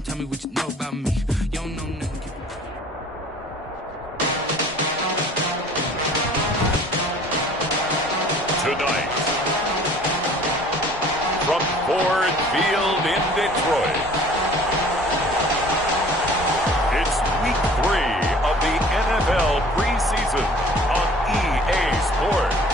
mind, tell me what you know about me. You don't know nothing. Tonight, from Ford Field in Detroit, it's week 3 of the NFL preseason on EA Sports.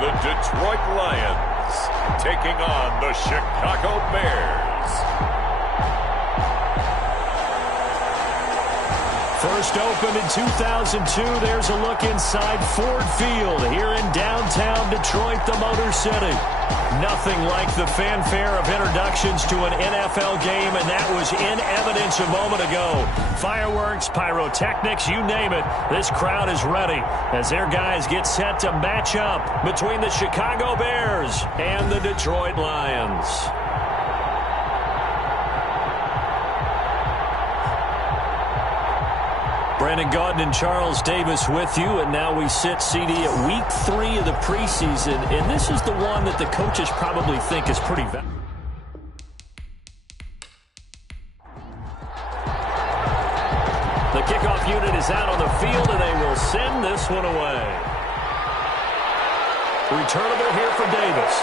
The Detroit Lions taking on the Chicago Bears. First opened in 2002, there's a look inside Ford Field here in downtown Detroit, the Motor City. Nothing like the fanfare of introductions to an NFL game, and that was in evidence a moment ago. Fireworks, pyrotechnics, you name it. This crowd is ready as their guys get set to match up between the Chicago Bears and the Detroit Lions. Brandon Gaudin and Charles Davis with you, and now we sit, CD, at week 3 of the preseason, and this is the one that the coaches probably think is pretty valuable. The kickoff unit is out on the field, and they will send this one away. Returnable here for Davis.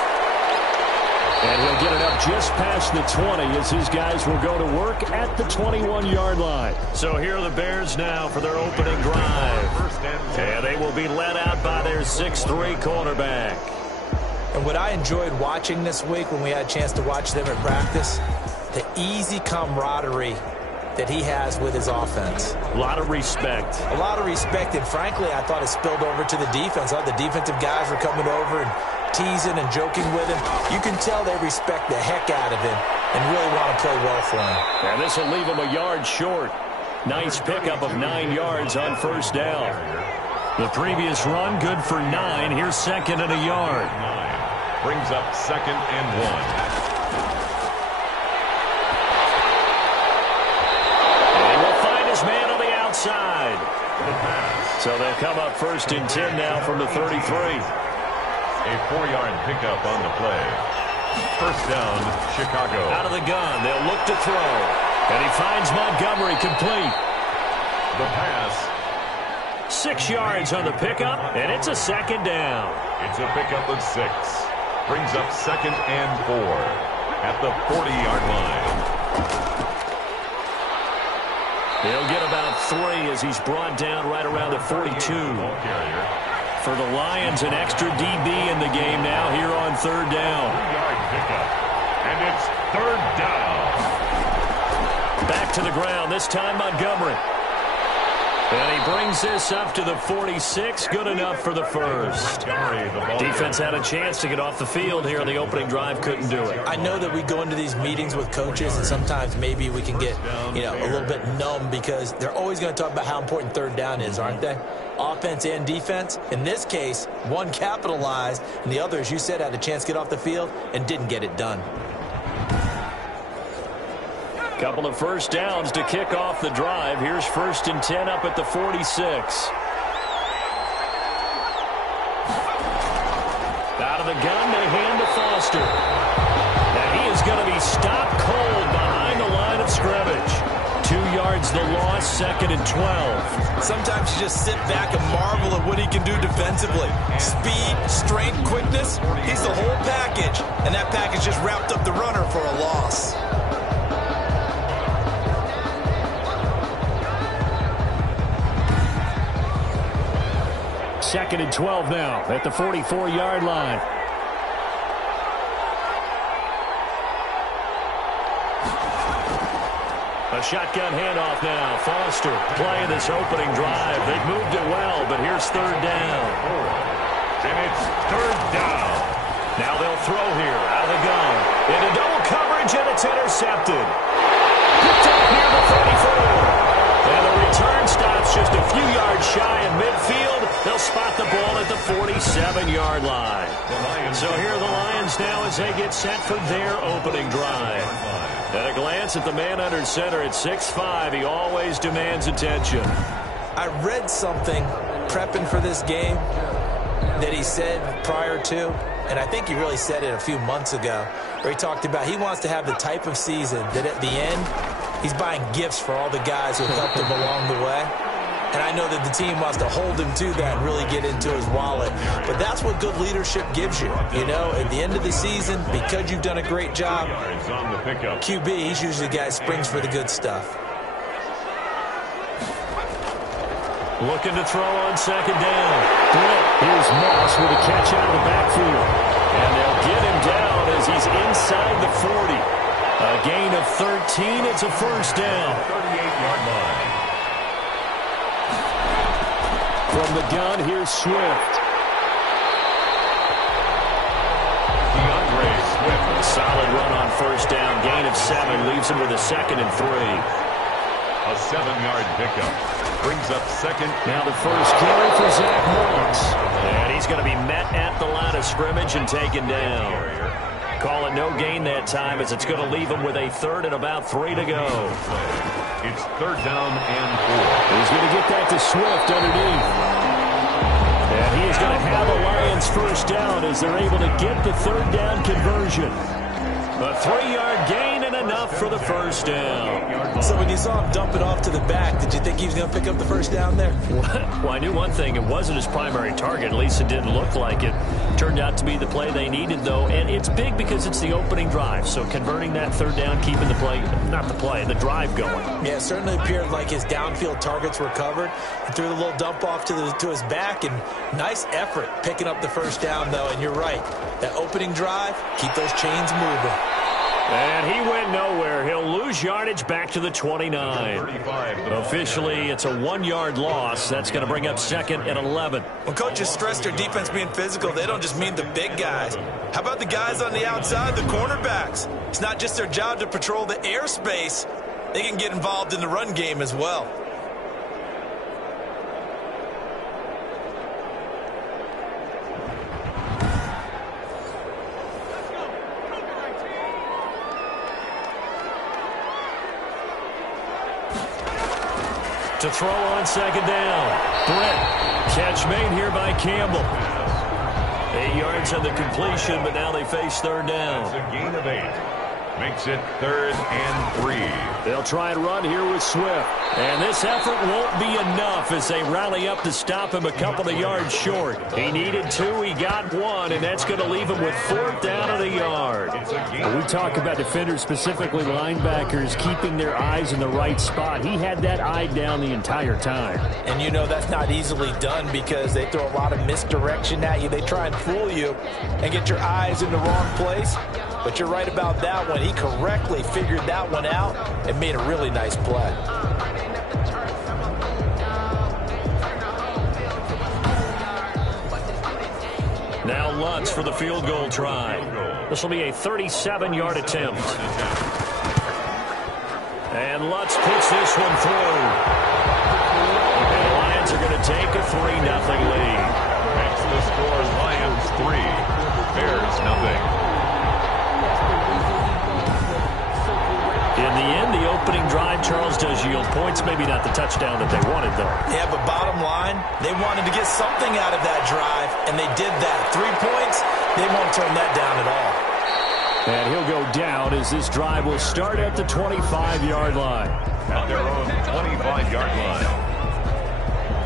And he'll get it up just past the 20 as his guys will go to work at the 21-yard line. So here are the Bears now for their opening drive. And they will be led out by their 6'3 quarterback. And what I enjoyed watching this week when we had a chance to watch them at practice, the easy camaraderie that he has with his offense. A lot of respect. A lot of respect, and frankly, I thought it spilled over to the defense. I thought the defensive guys were coming over and teasing and joking with him. You can tell they respect the heck out of him and really want to play well for him. And this will leave him a yard short. Nice pickup of 9 yards on first down. The previous run, good for 9. Here's second and a yard. 9 brings up second and 1. Man on the outside. So they'll come up first and 10 now from the 33. A 4-yard pickup on the play. First down, Chicago. Out of the gun, they'll look to throw. And he finds Montgomery complete. The pass. 6 yards on the pickup, and it's a second down. It's a pickup of 6. Brings up second and 4 at the 40-yard line. He'll get about 3 as he's brought down right around the 42. For the Lions, an extra DB in the game now here on third down. 3-yard pickup, and it's third down. Back to the ground, this time Montgomery. And he brings this up to the 46, good enough for the first. Defense had a chance to get off the field here on the opening drive, couldn't do it. I know that we go into these meetings with coaches, and sometimes maybe we can get, a little bit numb because they're always going to talk about how important third down is, aren't they? Offense and defense. In this case, one capitalized, and the other, as you said, had a chance to get off the field and didn't get it done. Couple of first downs to kick off the drive. Here's first and 10 up at the 46. Out of the gun, they hand to Foster. And he is going to be stopped cold behind the line of scrimmage. 2 yards the loss, second and 12. Sometimes you just sit back and marvel at what he can do defensively. Speed, strength, quickness, he's the whole package. And that package just wrapped up the runner for a loss. Second and 12 now at the 44-yard line. A shotgun handoff now. Foster playing this opening drive. They've moved it well, but here's third down. And it's third down. Now they'll throw here out of the gun. Into double coverage, and it's intercepted. Picked up near the 34. And the return stop just a few yards shy of midfield. They'll spot the ball at the 47-yard line. So here are the Lions now as they get set for their opening drive. At a glance at the man under center at 6'5", he always demands attention. I read something prepping for this game that he said prior to, and I think he really said it a few months ago, where he talked about he wants to have the type of season that at the end, he's buying gifts for all the guys who have helped him along the way. And I know that the team wants to hold him to that and really get into his wallet. But that's what good leadership gives you. You know, at the end of the season, because you've done a great job, QB, he's usually the guy who springs for the good stuff. Looking to throw on second down. Here's Moss with a catch out of the backfield. And they'll get him down as he's inside the 40. A gain of 13. It's a first down. 38-yard line. From the gun, here's Swift. Swift. Solid run on first down. Gain of 7 leaves him with a 2nd and 3. A 7-yard pickup. Brings up second. Now the first carry for Zach Moss. And he's going to be met at the line of scrimmage and taken down. Call it no gain that time as it's going to leave him with a 3rd and about 3 to go. It's 3rd down and 4. He's going to get that to Swift underneath. And he is going to have a Lions first down as they're able to get the 3rd down conversion. A 3-yard gain and enough for the first down. So when you saw him dump it off to the back, did you think he was going to pick up the first down there? Well, I knew one thing. It wasn't his primary target. At least it didn't look like it. Turned out to be the play they needed, though. And it's big because it's the opening drive. So converting that 3rd down, keeping the play, not the play, the drive going. Yeah, it certainly appeared like his downfield targets were covered. He threw the little dump off to his back, and nice effort picking up the first down, though. And you're right. That opening drive, keep those chains moving. And he went nowhere. He'll lose yardage back to the 29. Officially, it's a 1-yard loss. That's going to bring up 2nd and 11. When coaches stress their defense being physical, they don't just mean the big guys. How about the guys on the outside, the cornerbacks? It's not just their job to patrol the airspace. They can get involved in the run game as well. To throw on second down. Brett. Catch made here by Campbell. 8 yards on the completion, but now they face 3rd down. That's a gain of 8. Makes it 3rd and 3. They'll try and run here with Swift. And this effort won't be enough as they rally up to stop him a couple of yards short. He needed 2, he got 1, and that's going to leave him with 4th down and a yard. We talk about defenders, specifically linebackers, keeping their eyes in the right spot. He had that eye down the entire time. And you know that's not easily done because they throw a lot of misdirection at you. They try and fool you and get your eyes in the wrong place. But you're right about that one. He correctly figured that one out and made a really nice play. Now Lutz for the field goal try. This will be a 37-yard attempt. And Lutz puts this one through. And the Lions are going to take a 3-0 lead. Makes the score Lions 3, Bears nothing. In the end, the opening drive, Charles, does yield points. Maybe not the touchdown that they wanted, though. Yeah, but bottom line, they wanted to get something out of that drive, and they did that. 3 points, they won't turn that down at all. And he'll go down as this drive will start at the 25-yard line. At their own 25-yard line.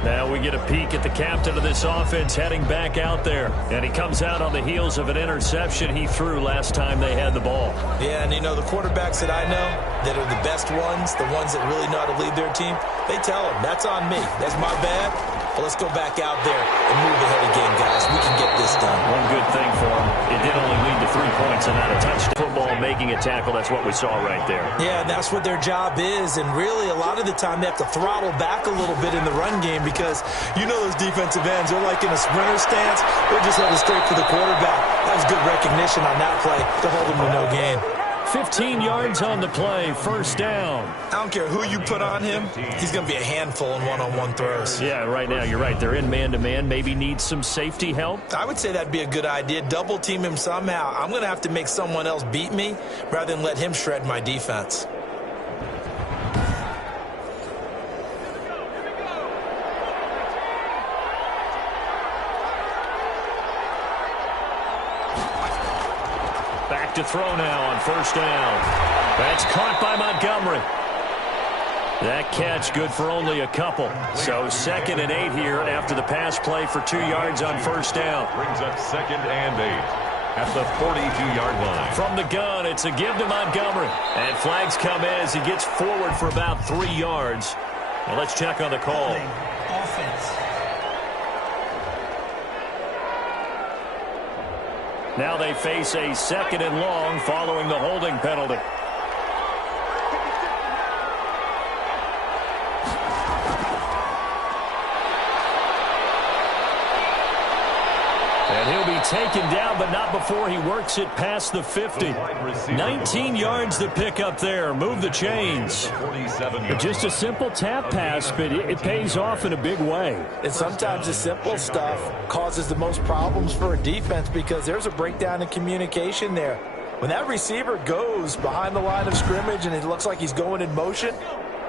Now we get a peek at the captain of this offense heading back out there. And he comes out on the heels of an interception he threw last time they had the ball. Yeah, and you know, the quarterbacks that I know that are the best ones, the ones that really know how to lead their team, they tell them, that's on me. That's my bad. But let's go back out there and move ahead again, guys. We can get this done. One good thing for him, it did only lead to 3 points and not a touchdown. Football making a tackle, that's what we saw right there. Yeah, that's what their job is. And really, a lot of the time, they have to throttle back a little bit in the run game because you know those defensive ends, they're like in a sprinter stance. They're just headed straight for the quarterback. That was good recognition on that play to hold him to no gain. 15 yards on the play, first down. I don't care who you put on him. He's going to be a handful in one-on-one throws. Yeah, right now, you're right. They're in man-to-man. Maybe need some safety help. I would say that'd be a good idea. Double team him somehow. I'm going to have to make someone else beat me rather than let him shred my defense. Back to throw now on first down. That's caught by Montgomery. That catch good for only a couple. So 2nd and 8 here after the pass play for 2 yards on first down. Brings up 2nd and 8 at the 42-yard line. From the gun, it's a give to Montgomery. And flags come as he gets forward for about 3 yards. Now let's check on the call. Offense. Now they face a 2nd and long following the holding penalty. And he'll be taken down, but not before he works it past the 50. 19 yards to pick up there. Move the chains. Just a simple tap pass, but it pays off in a big way. And sometimes the simple stuff causes the most problems for a defense because there's a breakdown in communication there. When that receiver goes behind the line of scrimmage and it looks like he's going in motion,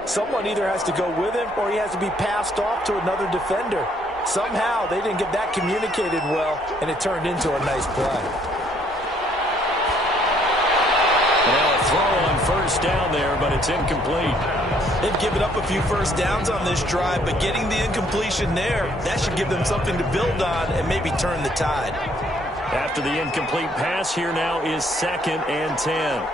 someone either has to go with him or he has to be passed off to another defender. Somehow they didn't get that communicated well, and it turned into a nice play. Now a throw on first down there, but it's incomplete. They've given up a few first downs on this drive, but getting the incompletion there, that should give them something to build on and maybe turn the tide. After the incomplete pass, here now is 2nd and 10.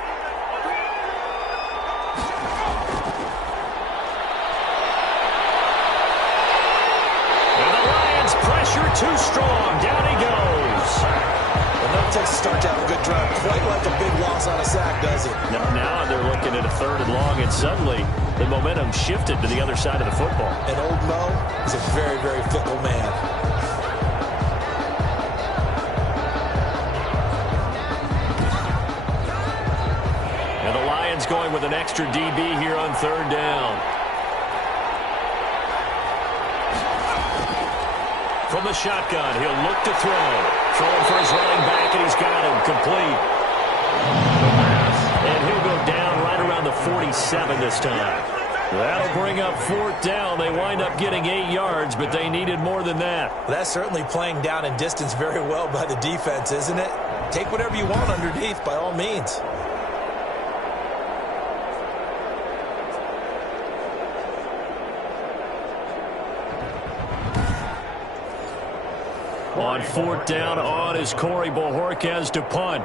Pressure too strong. Down he goes. Well, that takes a start to have a good drive. Quite like a big loss on a sack, does it? Now they're looking at a 3rd and long, and suddenly the momentum shifted to the other side of the football. And old Mo is a very, very fickle man. And the Lions going with an extra DB here on 3rd down. From the shotgun, he'll look to throw. Throwing for his running back, and he's got him complete. And he'll go down right around the 47 this time. That'll bring up 4th down. They wind up getting 8 yards, but they needed more than that. Well, that's certainly playing down in distance very well by the defense, isn't it? Take whatever you want underneath, by all means. On 4th down, on is Corey Bojorquez to punt.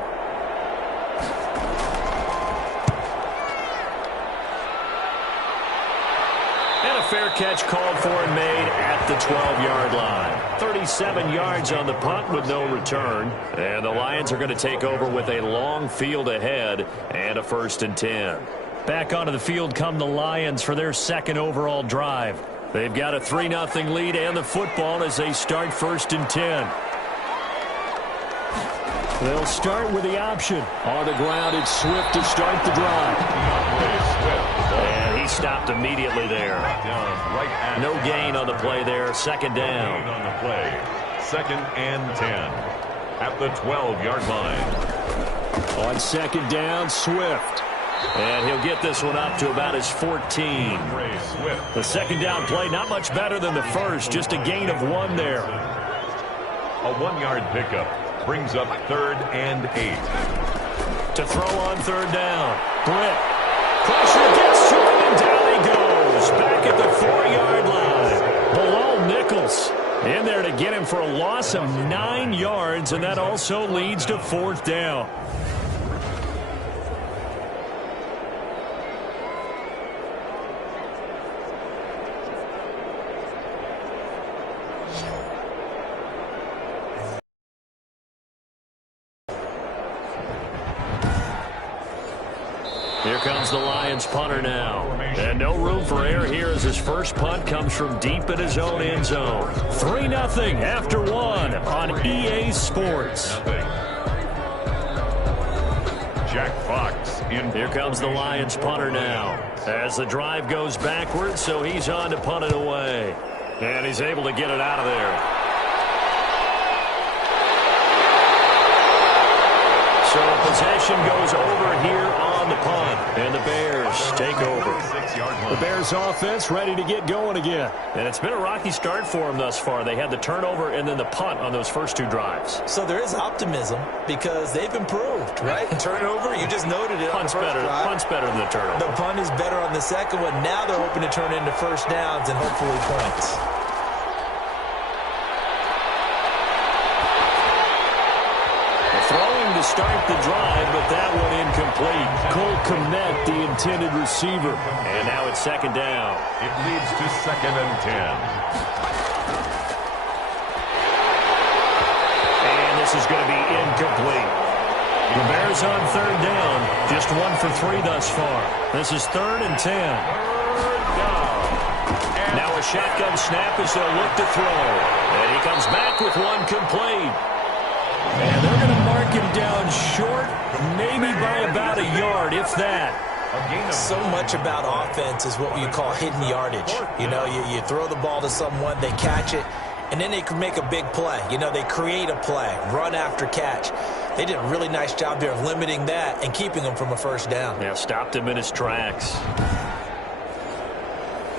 And a fair catch called for and made at the 12-yard line. 37 yards on the punt with no return. And the Lions are going to take over with a long field ahead and a 1st and 10. Back onto the field come the Lions for their 2nd overall drive. They've got a 3-0 lead and the football as they start 1st and 10. They'll start with the option. On the ground, it's Swift to start the drive. And he stopped immediately there. No gain on the play there. 2nd down. On the play. 2nd and 10 at the 12-yard line. On 2nd down, Swift. And he'll get this one up to about his 14. The 2nd down play, not much better than the first, just a gain of 1 there. A 1-yard pickup brings up 3rd and 8. To throw on 3rd down. Britt. Pressure gets to him, and down he goes. Back at the 4-yard line. Below Nichols. In there to get him for a loss of 9 yards, and that also leads to 4th down. Here comes the Lions punter now. And no room for error here as his first punt comes from deep in his own end zone. 3-0 after 1 on EA Sports. Jack Fox in. Here comes the Lions punter now. As the drive goes backwards, so he's on to punt it away. And he's able to get it out of there. So possession goes over here on the punt. And the Bears take over. The Bears offense ready to get going again. And it's been a rocky start for them thus far. They had the turnover and then the punt on those first two drives. So there is optimism because they've improved, right? Turnover, you just noted it. Punt's better. Punt's better than the turnover. The punt is better on the second one. Now they're hoping to turn into first downs and hopefully points. Throwing to start the drive, but that one incomplete. Cole Kmet, the intended receiver. And now it's second down. It leads to 2nd and 10. And this is going to be incomplete. The Bears on third down. Just 1 for 3 thus far. This is 3rd and 10. Now a shotgun snap as they'll look to throw. And he comes back with one complete. And they're going to mark him down short, maybe by about a yard, if that. So much about offense is what you call hidden yardage. You know, you throw the ball to someone, they catch it, and then they can make a big play. You know, they create a play, run after catch. They did a really nice job there of limiting that and keeping him from a first down. Yeah, stopped him in his tracks.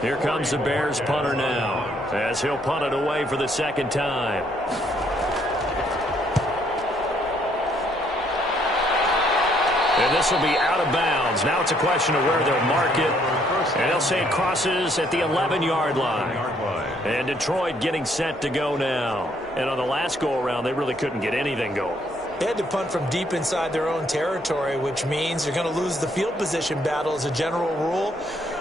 Here comes the Bears punter now, as he'll punt it away for the second time. And this will be out of bounds. Now it's a question of where they'll mark it. And they'll say it crosses at the 11-yard line. And Detroit getting set to go now. And on the last go-around, they really couldn't get anything going. They had to punt from deep inside their own territory, which means they're going to lose the field position battle as a general rule.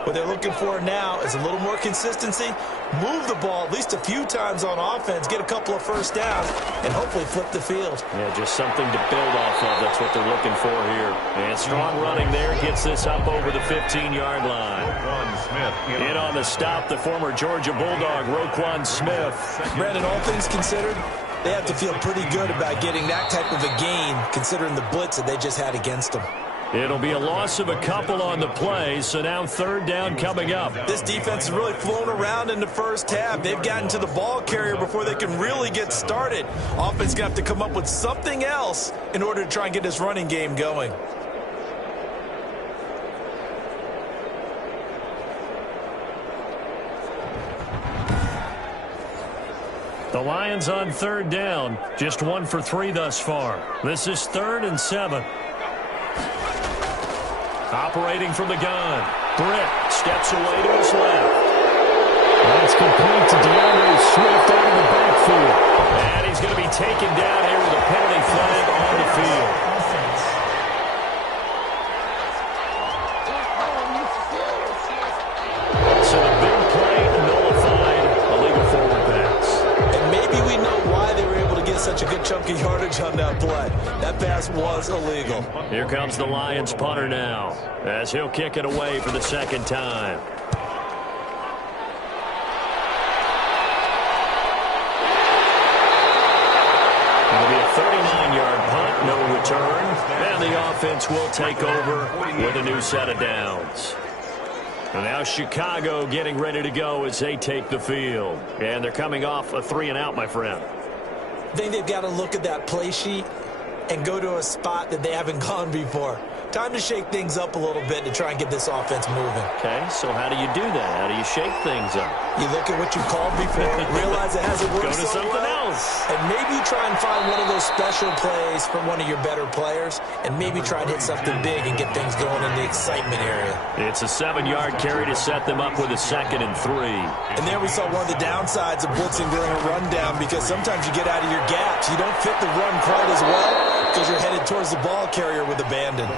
What they're looking for now is a little more consistency, move the ball at least a few times on offense, get a couple of first downs, and hopefully flip the field. Yeah, just something to build off of. That's what they're looking for here. And strong running there gets this up over the 15-yard line. In on the stop, the former Georgia Bulldog, Roquan Smith. Brandon, all things considered, they have to feel pretty good about getting that type of a gain, considering the blitz that they just had against them. It'll be a loss of a couple on the play, so now third down coming up. This defense has really flown around in the first half. They've gotten to the ball carrier before they can really get started. Offense going to have to come up with something else in order to try and get this running game going. The Lions on third down, just 1 for 3 thus far. This is 3rd and 7. Operating from the gun. Britt steps away to his left. That's complete to DeAndre Swift out of the backfield. And he's going to be taken down here with a penalty flag on the field. So the big play nullified, a legal forward pass. And maybe we know why they were able to get such a good chunk of yardage on that play. That pass was illegal. Here comes the Lions punter now, as he'll kick it away for the second time. It'll be a 39-yard punt, no return, and the offense will take over with a new set of downs. And now Chicago getting ready to go as they take the field. And they're coming off a 3-and-out, my friend. I think they've got to look at that play sheet and go to a spot that they haven't gone before. Time to shake things up a little bit to try and get this offense moving. Okay, so how do you do that? How do you shake things up? You look at what you called before, realize it hasn't worked Go to so something well, else. and maybe try and find one of those special plays from one of your better players, and maybe try and hit something big and get things going in the excitement area. It's a 7-yard carry to set them up with a 2nd and 3. And there we saw one of the downsides of blitzing during a rundown, because sometimes you get out of your gaps. You don't fit the run quite as well because you're headed towards the ball carrier with abandon.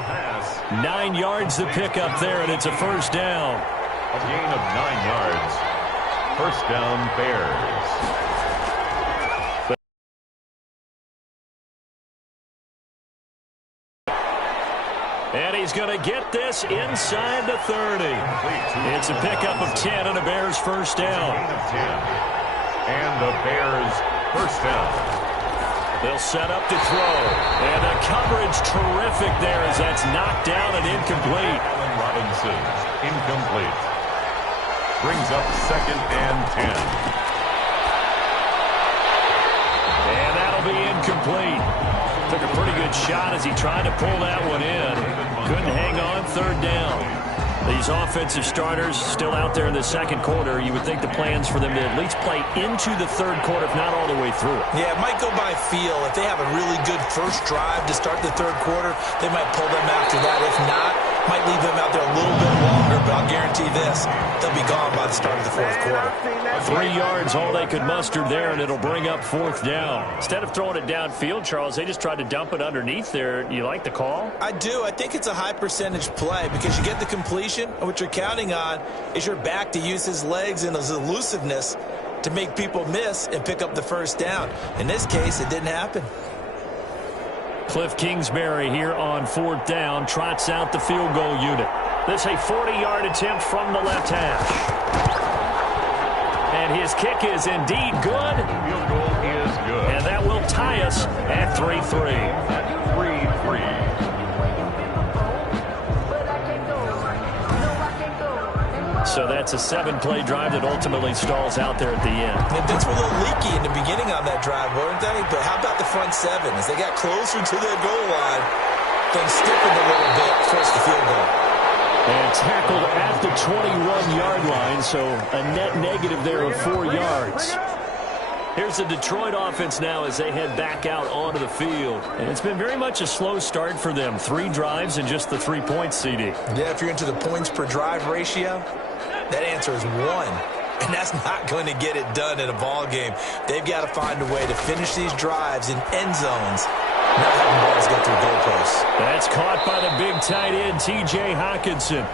9 yards to pick up there, and it's a first down. A gain of 9 yards. First down, Bears. And he's going to get this inside the 30. It's a pickup of 10 and a Bears first down. Gain of 10. And the Bears first down. They'll set up to throw. And the coverage terrific there as that's knocked down and incomplete. Allen Robinson, incomplete. Brings up 2nd and 10. And that'll be incomplete. Took a pretty good shot as he tried to pull that one in. Couldn't hang on, 3rd down. These offensive starters still out there in the 2nd quarter. You would think the plans for them to at least play into the 3rd quarter, if not all the way through it. Yeah, it might go by feel. If they have a really good first drive to start the 3rd quarter, they might pull them after that. If not, might leave them out there a little bit longer, but I'll guarantee this, they'll be gone by the start of the 4th quarter. 3 yards, all they could muster there, and it'll bring up 4th down. Instead of throwing it downfield, Charles, they just tried to dump it underneath there. You like the call? I do. I think it's a high percentage play because you get the completion, and what you're counting on is your back to use his legs and his elusiveness to make people miss and pick up the 1st down. In this case, it didn't happen. Cliff Kingsbury here on 4th down, trots out the field goal unit. This a 40-yard attempt from the left hash. And his kick is indeed good. Field goal is good. And that will tie us at 3-3. 3-3. So that's a 7-play drive that ultimately stalls out there at the end. And things were a little leaky in the beginning on that drive, weren't they? But how about the front 7? As they got closer to their goal line, things stiffened a little bit, forced the field goal. And tackled at the 21-yard line, so a net negative there of 4 yards. Here's the Detroit offense now as they head back out onto the field. And it's been very much a slow start for them. 3 drives and just the 3 points, CD. Yeah, if you're into the points per drive ratio, that answer is 1. And that's not going to get it done in a ball game. They've got to find a way to finish these drives in end zones, not having balls go through goalposts. That's caught by the big tight end, T.J. Hawkinson.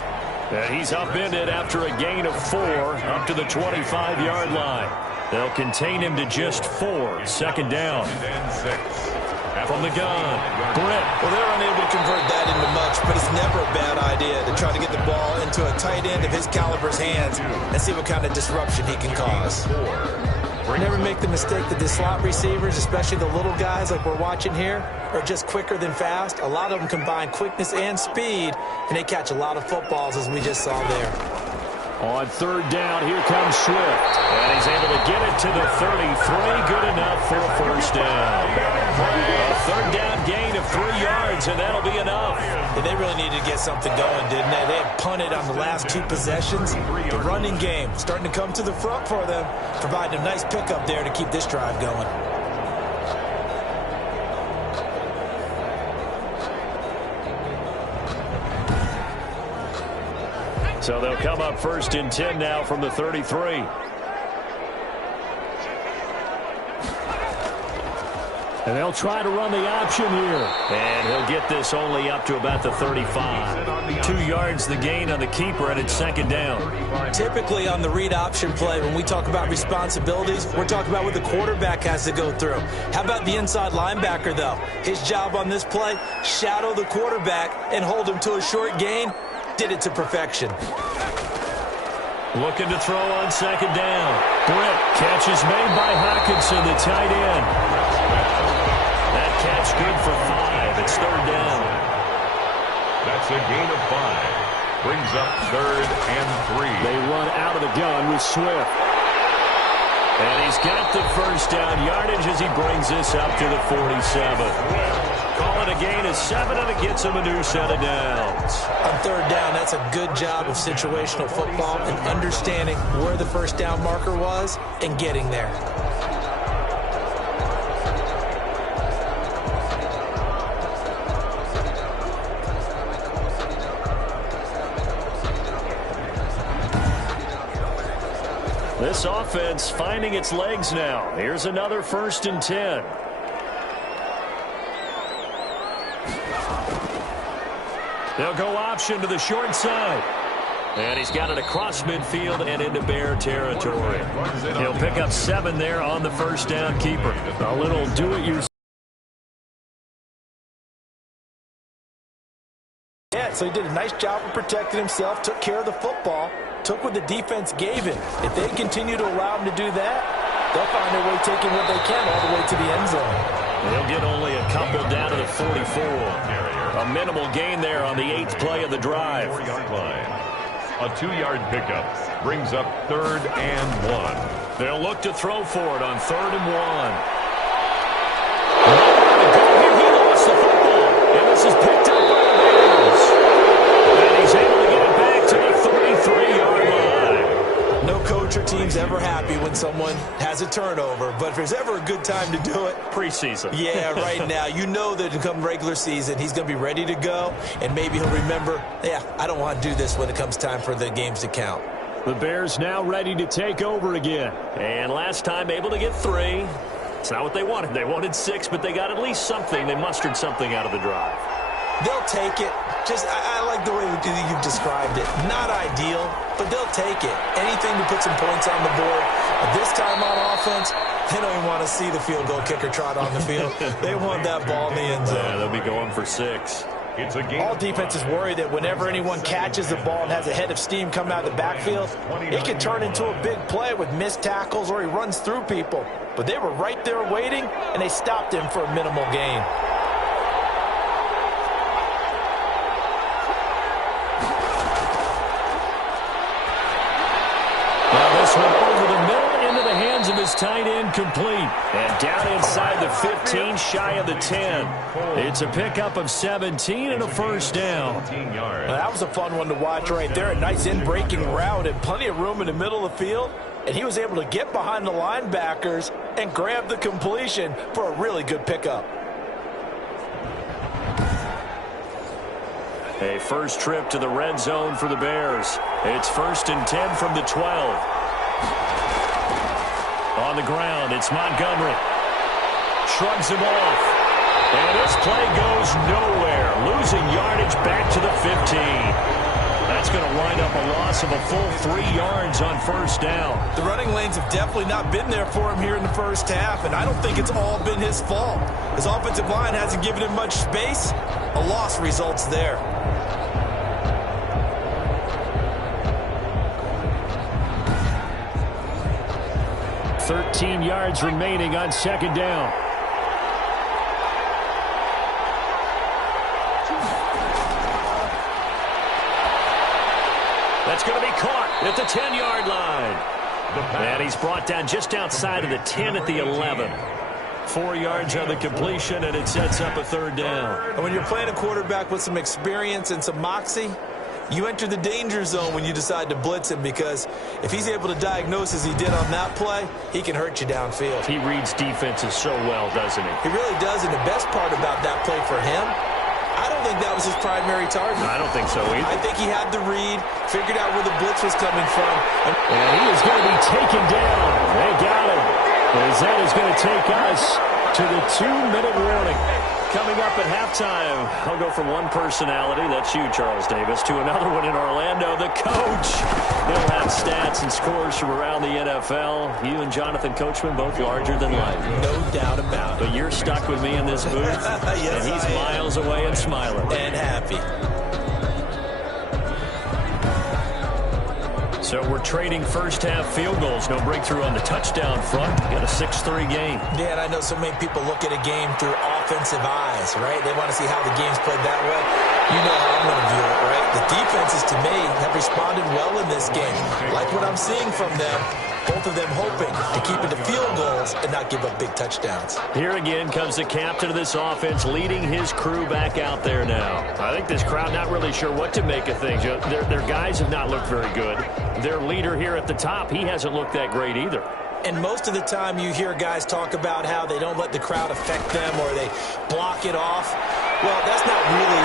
And he's upended after a gain of 4 up to the 25-yard line. They'll contain him to just 4. 2nd down. And 6. From the gun, Britt. Well, they're unable to convert that into much, but it's never a bad idea to try to get the ball into a tight end of his caliber's hands and see what kind of disruption he can cause. Never make the mistake that the slot receivers, especially the little guys like we're watching here, are just quicker than fast. A lot of them combine quickness and speed, and they catch a lot of footballs, as we just saw there. On 3rd down, here comes Swift. And he's able to get it to the 33. Good enough for a 1st down. A 3rd down gain of 3 yards, and that'll be enough. And they really needed to get something going, didn't they? They had punted on the last 2 possessions. The running game starting to come to the front for them, providing a nice pickup there to keep this drive going. So they'll come up 1st and 10 now from the 33. And they'll try to run the option here. And he'll get this only up to about the 35. 2 yards the gain on the keeper, and it's 2nd down. Typically on the read option play, when we talk about responsibilities, we're talking about what the quarterback has to go through. How about the inside linebacker, though? His job on this play, shadow the quarterback and hold him to a short gain. Did it to perfection. Looking to throw on 2nd down. Britt, catch is made by Hawkinson, the tight end. That catch good for 5. It's 3rd down. That's a gain of 5. Brings up 3rd and 3. They run out of the gun with Swift. And he's got the 1st down yardage as he brings this up to the 47. Call it a gain of 7, and it gets him a new set of downs. On 3rd down, that's a good job of situational football and understanding where the 1st down marker was and getting there. This offense finding its legs now. Here's another 1st and 10. They'll go option to the short side. And he's got it across midfield and into Bear territory. He'll pick up 7 there on the 1st down keeper. A little do-it-yourself. Yeah, so he did a nice job of protecting himself, took care of the football, took what the defense gave him. If they continue to allow him to do that, they'll find a way taking what they can all the way to the end zone. They'll get only a couple down to the 44. A minimal gain there on the 8th play of the drive. 4-yard line. A 2-yard pickup brings up 3rd and 1. They'll look to throw for it on 3rd and 1. He lost the football, and this is picked up by the Bears. And he's able to get it back to the 33-yard line. No coach or team's ever happy when someone has a turnover, but if there's ever a good time to do it, preseason. Yeah, right now. You know that come regular season, he's going to be ready to go, and maybe he'll remember, yeah, I don't want to do this when it comes time for the games to count. The Bears now ready to take over again. And last time able to get 3. It's not what they wanted. They wanted 6, but they got at least something. They mustered something out of the drive. They'll take it. Just, I like the way you've described it. Not ideal, but they'll take it. Anything to put some points on the board. But this time on offense, they don't even want to see the field goal kicker trot on the field. They want that ball in the end zone. Yeah, they'll be going for 6. It's a game. All defenses worry that whenever anyone catches the ball and has a head of steam coming out of the backfield, it can turn into a big play with missed tackles or he runs through people. But they were right there waiting, and they stopped him for a minimal gain. Now this one over the middle into the hands of his tight end, complete. And down inside the 15, shy of the 10. It's a pickup of 17 and a first down. Well, that was a fun one to watch right there. A nice in-breaking route and plenty of room in the middle of the field. And he was able to get behind the linebackers and grab the completion for a really good pickup. A first trip to the red zone for the Bears. It's 1st and 10 from the 12. On the ground, it's Montgomery. Shrugs him off. And this play goes nowhere. Losing yardage back to the 15. That's going to wind up a loss of a full 3 yards on first down. The running lanes have definitely not been there for him here in the first half, and I don't think it's all been his fault. His offensive line hasn't given him much space. A loss results there. $13 yards remaining on second down. That's going to be caught at the 10-yard line. And he's brought down just outside of the 10 at the 11. 4 yards on the completion, and it sets up a third down. And when you're playing a quarterback with some experience and some moxie, you enter the danger zone when you decide to blitz him, because if he's able to diagnose as he did on that play, he can hurt you downfield. He reads defenses so well, doesn't he? He really does, and the best part about that play for him, I don't think that was his primary target. I don't think so either. I think he had the read, figured out where the blitz was coming from. And he is going to be taken down. They got him. As that is going to take us to the 2-minute warning. Coming up at halftime, I'll go from one personality, that's you, Charles Davis, to another one in Orlando, the coach. He'll have stats and scores from around the NFL. You and Jonathan Coachman, both larger than life. No doubt about it. But you're stuck with me in this booth, yes, and he's miles away and smiling. And happy. So we're trading first-half field goals. No breakthrough on the touchdown front. Got a 6-3 game. Yeah, and I know so many people look at a game through offensive eyes, right? They want to see how the game's played that way. You know how I'm going to view it, right? The defenses, to me, have responded well in this game. Like what I'm seeing from them, both of them hoping to keep it to field goals and not give up big touchdowns. Here again comes the captain of this offense, leading his crew back out there now. I think this crowd not really sure what to make of things. Their guys have not looked very good. Their leader here at the top, he hasn't looked that great either. And most of the time you hear guys talk about how they don't let the crowd affect them or they block it off. Well, that's not really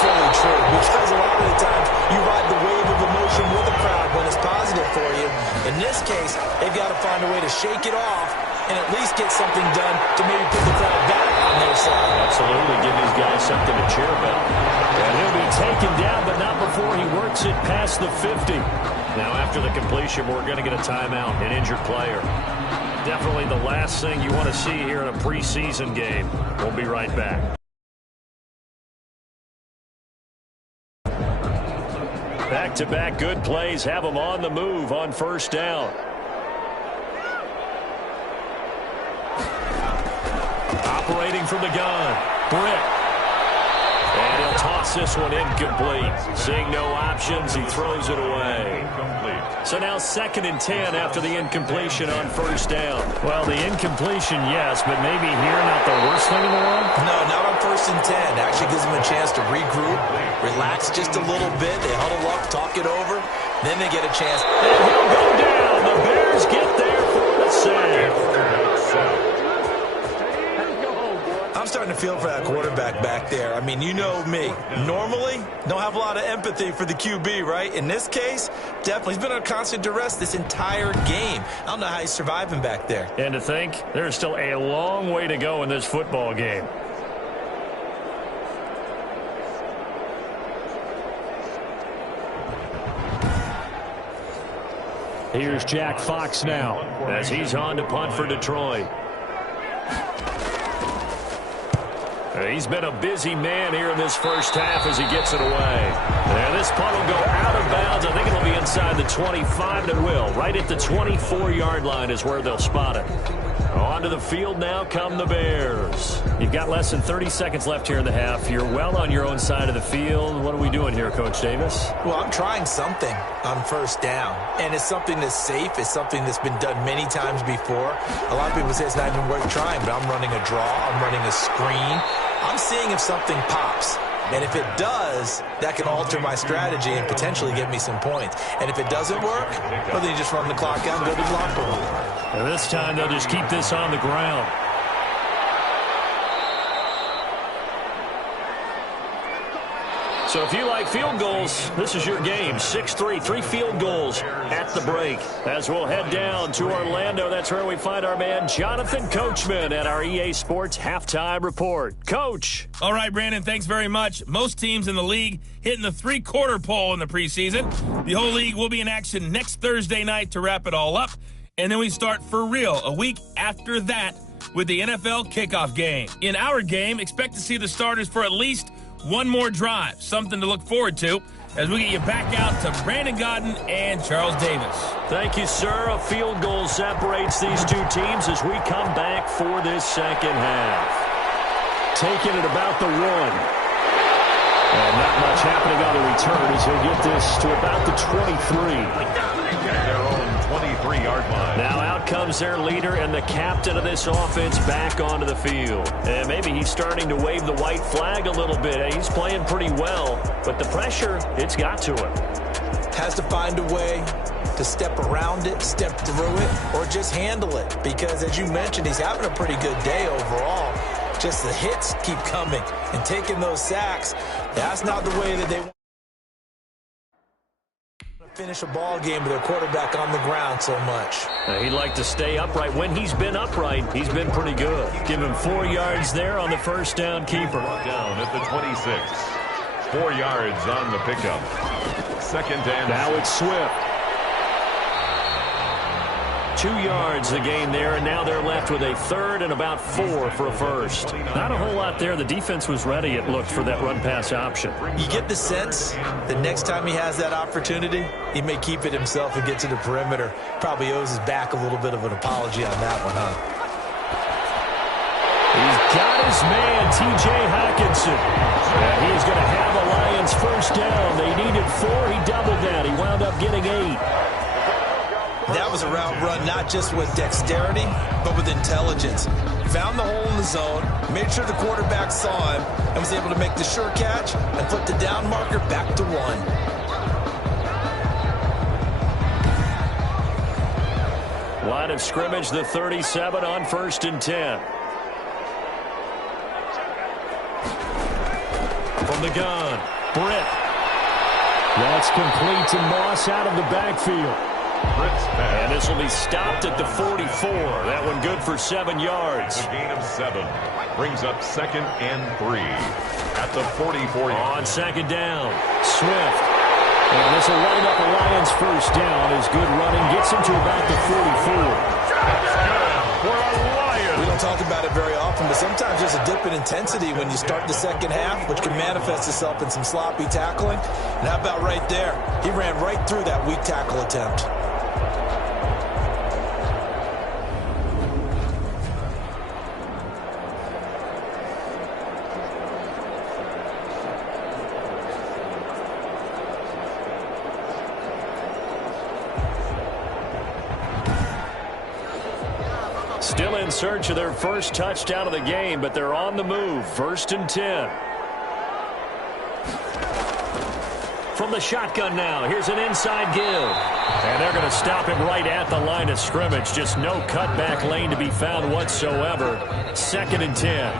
fully true, because a lot of the times you ride the wave of emotion with the crowd when it's positive for you. In this case, they've got to find a way to shake it off and at least get something done to maybe put the crowd back on their side. Absolutely, give these guys something to cheer about. And he'll be taken down, but not before he works it past the 50. Now, after the completion, we're going to get a timeout, an injured player. Definitely the last thing you want to see here in a preseason game. We'll be right back. Back-to-back good plays have them on the move on first down. waiting from the gun. Britt. And he'll toss this one incomplete. Seeing no options, he throws it away. So now 2nd and 10 after the incompletion on 1st down. Well, the incompletion, yes, but maybe here not the worst thing in the world? No, not on 1st and 10. Actually gives them a chance to regroup, relax just a little bit. They huddle up, talk it over. Then they get a chance. And he'll go down. The Bears get there for the save. I'm starting to feel for that quarterback back there. I mean, you know me. Normally, don't have a lot of empathy for the QB, right? In this case, definitely. He's been under constant duress this entire game. I don't know how he's surviving back there. And to think, there's still a long way to go in this football game. Here's Jack Fox now as he's on to punt for Detroit. He's been a busy man here in this first half as he gets it away. And this punt will go out of bounds. I think it'll be inside the 25, and it will. Right at the 24-yard line is where they'll spot it. Onto the field now come the Bears. You've got less than 30 seconds left here in the half. You're well on your own side of the field. What are we doing here, Coach Davis? Well, I'm trying something on 1st down, and it's something that's safe. It's something that's been done many times before. A lot of people say it's not even worth trying, but I'm running a draw. I'm running a screen. I'm seeing if something pops. And if it does, that can alter my strategy and potentially get me some points. And if it doesn't work, well, then you just run the clock out and go to the locker room. And this time they'll just keep this on the ground. So if you like field goals, this is your game. 6-3, 3 field goals at the break. As we'll head down to Orlando, that's where we find our man Jonathan Coachman at our EA Sports Halftime Report. Coach. All right, Brandon, thanks very much. Most teams in the league hitting the 3-quarter pole in the preseason. The whole league will be in action next Thursday night to wrap it all up. And then we start for real a week after that with the NFL kickoff game. In our game, expect to see the starters for at least one more drive, something to look forward to as we get you back out to Brandon Godden and Charles Davis. Thank you, sir. A field goal separates these two teams as we come back for this second half. Taking it about the 1. And not much happening on the return as he'll get this to about the 23. Their own 23-yard line. Now out comes their leader and the captain of this offense back onto the field. And maybe he's starting to wave the white flag a little bit. He's playing pretty well, but the pressure, it's got to him. Has to find a way to step around it, step through it, or just handle it. Because as you mentioned, he's having a pretty good day overall. Just the hits keep coming and taking those sacks. That's not the way that they want to finish a ball game with their quarterback on the ground so much. He'd like to stay upright. When he's been upright, he's been pretty good. Give him 4 yards there on the first down keeper. Down at the 26. 4 yards on the pickup. 2nd and now it's Swift. 2 yards the gain there, and now they're left with a 3rd and about 4 for a first. Not a whole lot there. The defense was ready, it looked, for that run-pass option. You get the sense that next time he has that opportunity, he may keep it himself and get to the perimeter. Probably owes his back a little bit of an apology on that one, huh? He's got his man, T.J. Hawkinson. And he's going to have a Lions first down. They needed 4. He doubled that. He wound up getting 8. That was a route run not just with dexterity, but with intelligence. Found the hole in the zone, made sure the quarterback saw him, and was able to make the sure catch and put the down marker back to 1. Line of scrimmage, the 37 on 1st and 10. From the gun, Britt. That's complete to Moss out of the backfield. And this will be stopped at the 44. That one good for 7 yards. A gain of 7. Brings up 2nd and 3. At the 44. On 2nd down, Swift. And this will line up a Lions first down. His good running gets him to about the 44. That's good for a Lions. We don't talk about it very often, but sometimes there's a dip in intensity when you start the second half, which can manifest itself in some sloppy tackling. And how about right there? He ran right through that weak tackle attempt. Still in search of their first touchdown of the game, but they're on the move. 1st and 10. From the shotgun now, here's an inside give. And they're going to stop him right at the line of scrimmage. Just no cutback lane to be found whatsoever. 2nd and 10.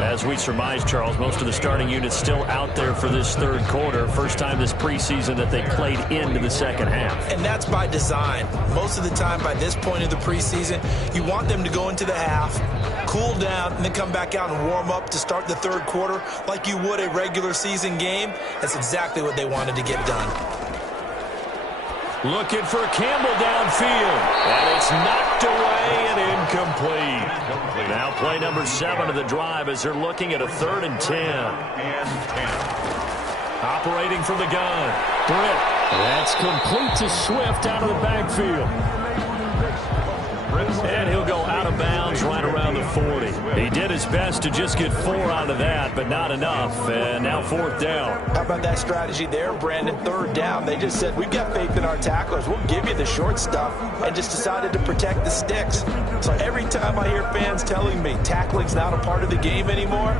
As we surmise, Charles, most of the starting units still out there for this third quarter. First time this preseason that they played into the second half. And that's by design. Most of the time by this point of the preseason, you want them to go into the half, cool down, and then come back out and warm up to start the third quarter like you would a regular season game. That's exactly what they wanted to get done. Looking for Campbell downfield. And it's knocked away and incomplete. Now play number 7 of the drive as they're looking at a 3rd and 10. Operating from the gun. Britt. That's complete to Swift out of the backfield. And he'll go out of bounds right around the 40. He did his best to just get 4 out of that, but not enough. And now 4th down. How about that strategy there, Brandon? 3rd down. They just said, we've got faith in our tacklers. We'll give you the short stuff, and just decided to protect the sticks. So every time I hear fans telling me tackling's not a part of the game anymore,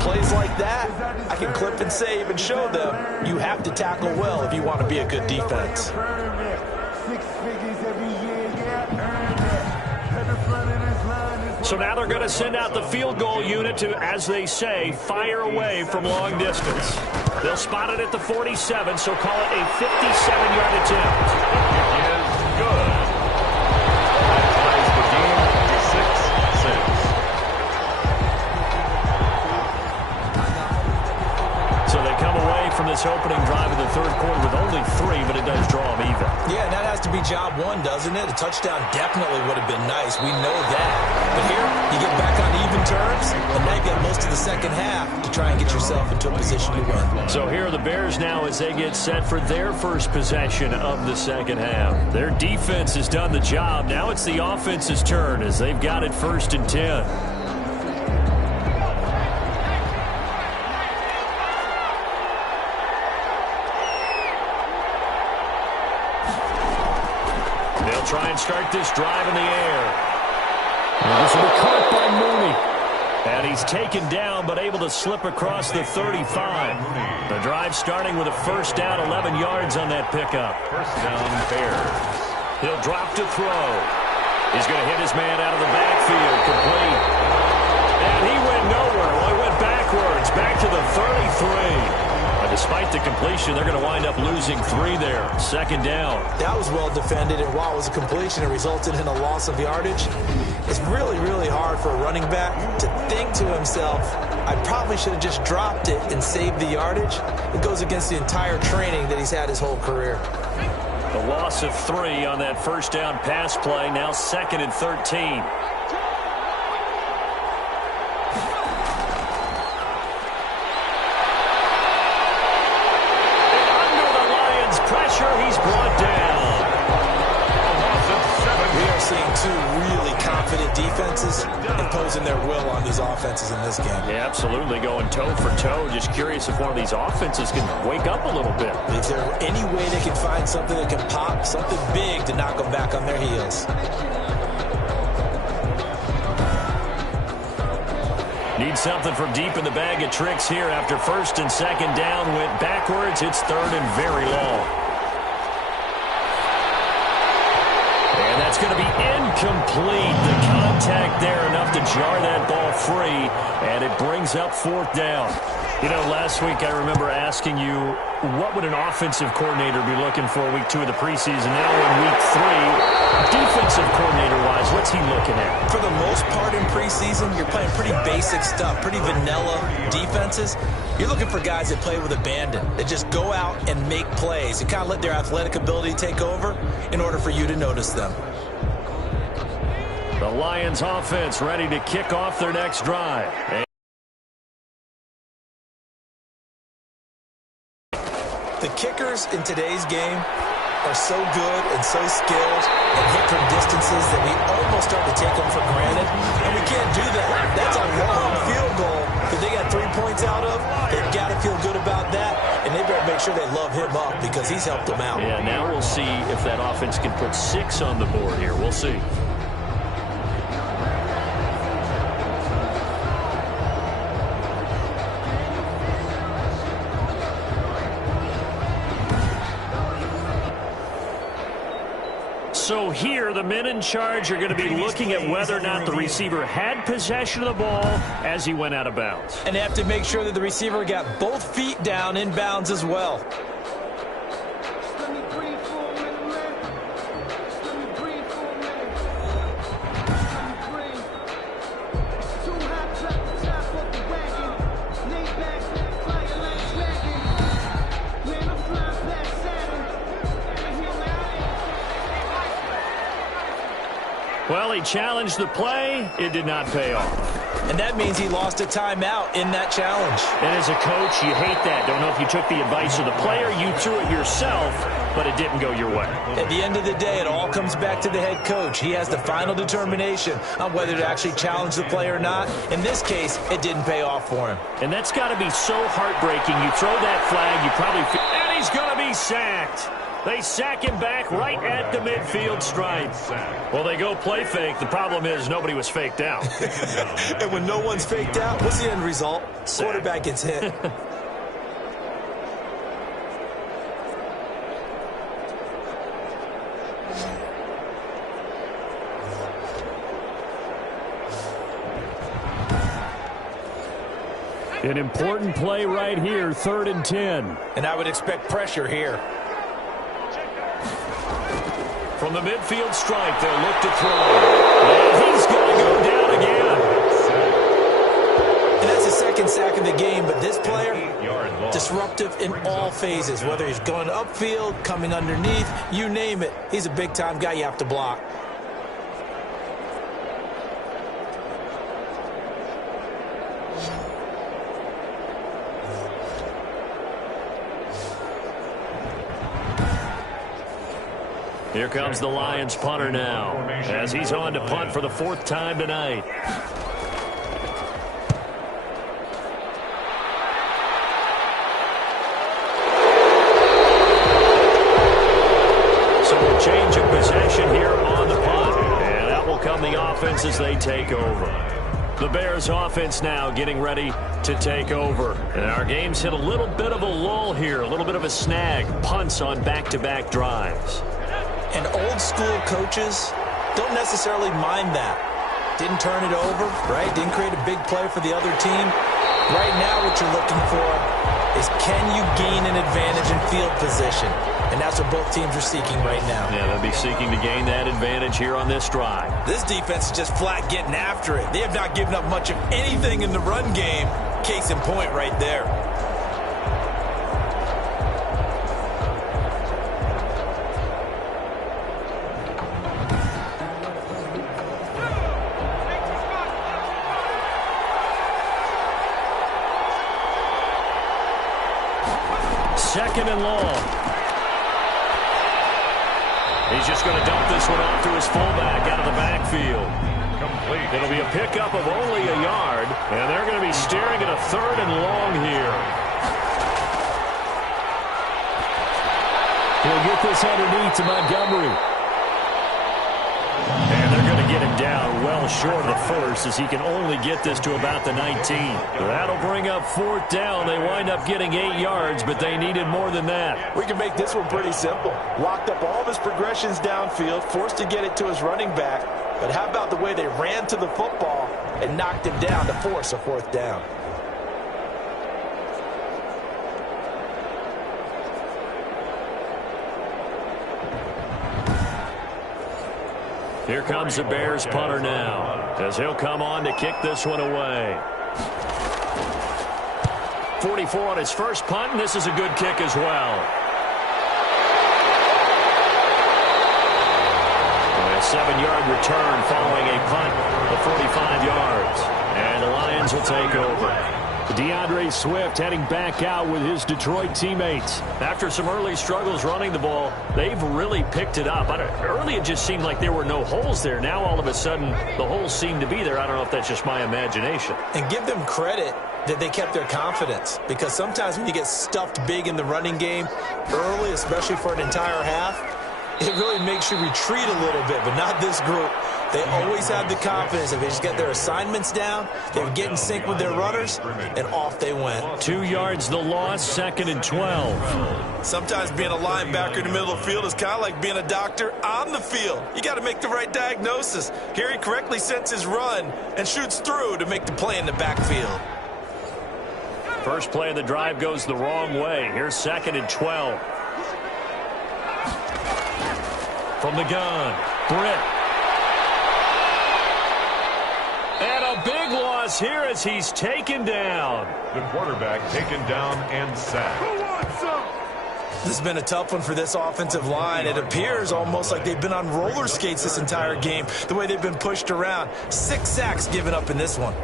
plays like that, I can clip and save and show them you have to tackle well if you want to be a good defense. So now they're going to send out the field goal unit to, as they say, fire away from long distance. They'll spot it at the 47, so call it a 57-yard attempt. It is good. That ties the game 6-6. So they come away from this opening drive in the third quarter with only 3, but it does draw them even. Yeah, and that has to be job 1, doesn't it? A touchdown definitely would have been nice. We know that. But here, you get back on even terms, and now you got most of the second half to try and get yourself into a position to win. So here are the Bears now as they get set for their first possession of the second half. Their defense has done the job. Now it's the offense's turn as they've got it 1st and 10. Try and start this drive in the air. And this will be caught by Mooney. And he's taken down but able to slip across the 35. The drive starting with a 1st down, 11 yards on that pickup. 1st down, Bears. He'll drop to throw. He's going to hit his man out of the backfield, complete. And he went nowhere. Well, he went backwards, back to the 33. Despite the completion, they're going to wind up losing 3 there. 2nd down. That was well defended, and while it was a completion, it resulted in a loss of yardage. It's really, really hard for a running back to think to himself, I probably should have just dropped it and saved the yardage. It goes against the entire training that he's had his whole career. The loss of 3 on that 1st down pass play, now 2nd and 13. He's brought down. We are seeing 2 really confident defenses imposing their will on these offenses in this game. Yeah, absolutely, going toe for toe. Just curious if one of these offenses can wake up a little bit. Is there any way they can find something that can pop, something big to knock them back on their heels? Need something from deep in the bag of tricks here after 1st and 2nd down. Went backwards. It's 3rd and very long. And that's going to be incomplete. The contact there enough to jar that ball free, and it brings up 4th down. You know, last week I remember asking you, what would an offensive coordinator be looking for week 2 of the preseason? Now in week 3, defensive coordinator-wise, what's he looking at? For the most part in preseason, you're playing pretty basic stuff, pretty vanilla defenses. You're looking for guys that play with abandon, that just go out and make plays and kind of let their athletic ability take over in order for you to notice them. The Lions offense ready to kick off their next drive. The kickers in today's game are so good and so skilled and hit from distances that we almost start to take them for granted, and we can't do that. That's a long field goal that they got 3 points out of. They've got to feel good about that, and they better make sure they love him up because he's helped them out. Yeah, now we'll see if that offense can put 6 on the board here. We'll see. So here, the men in charge are going to be looking at whether or not the receiver had possession of the ball as he went out of bounds. And they have to make sure that the receiver got both feet down in bounds as well. Well, he challenged the play. It did not pay off. And that means he lost a timeout in that challenge. And as a coach, you hate that. Don't know if you took the advice of the player, you threw it yourself, but it didn't go your way. At the end of the day, it all comes back to the head coach. He has the final determination on whether to actually challenge the play or not. In this case, it didn't pay off for him. And that's got to be so heartbreaking. You throw that flag, you probably feel, and he's going to be sacked. They sack him back right at the midfield stripe. Well, they go play fake. The problem is nobody was faked out. And when no one's faked out, what's the end result? Quarterback gets hit. An important play right here, 3rd and 10. And I would expect pressure here. From the midfield stripe, they'll look to throw. And he's going to go down again. And that's the second sack of the game, but this player, disruptive in all phases, whether he's going upfield, coming underneath, you name it. He's a big-time guy you have to block. Here comes the Lions punter now, as he's on to punt for the 4th time tonight. So a change of possession here on the punt, and that will come the offense as they take over. The Bears offense now getting ready to take over. And our game's hit a little bit of a lull here, a little bit of a snag, punts on back-to-back drives. And old-school coaches don't necessarily mind that. Didn't turn it over, right? Didn't create a big play for the other team. Right now what you're looking for is can you gain an advantage in field position? And that's what both teams are seeking right now. Yeah, they'll be seeking to gain that advantage here on this drive. This defense is just flat getting after it. They have not given up much of anything in the run game. Case in point right there. Second and long. He's just going to dump this one off to his fullback out of the backfield. Complete. It'll be a pickup of only a yard, and they're going to be staring at a 3rd and long here. He'll get this underneath to Montgomery. And they're going to get him down well short of the 1st as he can only get this to about the 19. That'll bring up 4th down. They wind up getting 8 yards, but they needed more than that. We can make this one pretty simple. Locked up all of his progressions downfield, forced to get it to his running back. But how about the way they ran to the football and knocked him down to force a 4th down? Here comes the Bears punter now, as he'll come on to kick this one away. 44 on his first punt, and this is a good kick as well. A 7-yard return following a punt of 45 yards. And the Lions will take over. DeAndre Swift heading back out with his Detroit teammates. After some early struggles running the ball, they've really picked it up. Early it just seemed like there were no holes there. Now all of a sudden the holes seem to be there. I don't know if that's just my imagination. And give them credit that they kept their confidence, because sometimes when you get stuffed big in the running game early, especially for an entire half, it really makes you retreat a little bit, but not this group. They always have the confidence. If they just get their assignments down, they would get in sync with their runners, and off they went. 2 yards the loss, 2nd and 12. Sometimes being a linebacker in the middle of the field is kind of like being a doctor on the field. You got to make the right diagnosis. Here he correctly sets his run and shoots through to make the play in the backfield. First play of the drive goes the wrong way. Here's 2nd and 12. From the gun, Britt. And a big loss here as he's taken down. The quarterback taken down and sacked. This has been a tough one for this offensive line. It appears almost like they've been on roller skates this entire game, the way they've been pushed around. 6 sacks given up in this one.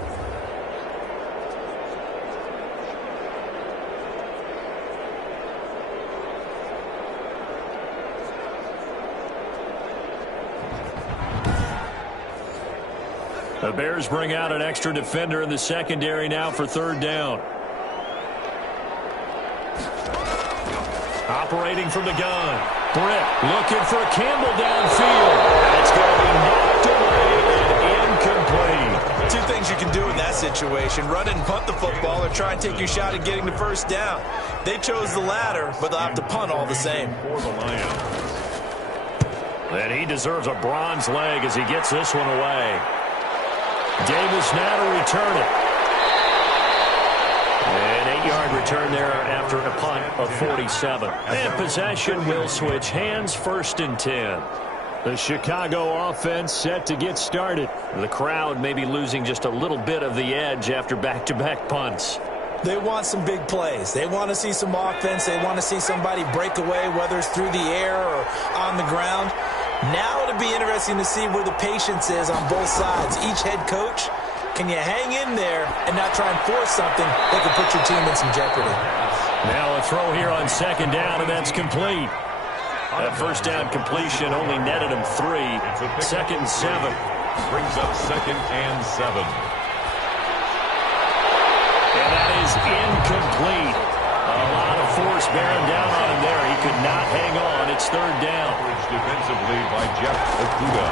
The Bears bring out an extra defender in the secondary now for 3rd down. Operating from the gun. Britt looking for Campbell downfield. It's going to be knocked away and incomplete. 2 things you can do in that situation. Run and punt the football or try and take your shot at getting the first down. They chose the latter, but they'll have to punt all the same. For the Lions. And he deserves a bronze leg as he gets this one away. Davis now to return it. An 8-yard return there after a punt of 47. And possession will switch hands, 1st and 10. The Chicago offense set to get started. The crowd may be losing just a little bit of the edge after back-to-back punts. They want some big plays. They want to see some offense. They want to see somebody break away, whether it's through the air or on the ground. Now it'll be interesting to see where the patience is on both sides. Each head coach, can you hang in there and not try and force something that could put your team in some jeopardy? Now a throw here on 2nd down, and that's complete. That 1st down completion only netted him 3. 2nd and 7. Brings up 2nd and 7. And that is incomplete. A lot of force bearing down on him there. He could not hang on. It's 3rd down. Defensively by Jeff Okuda.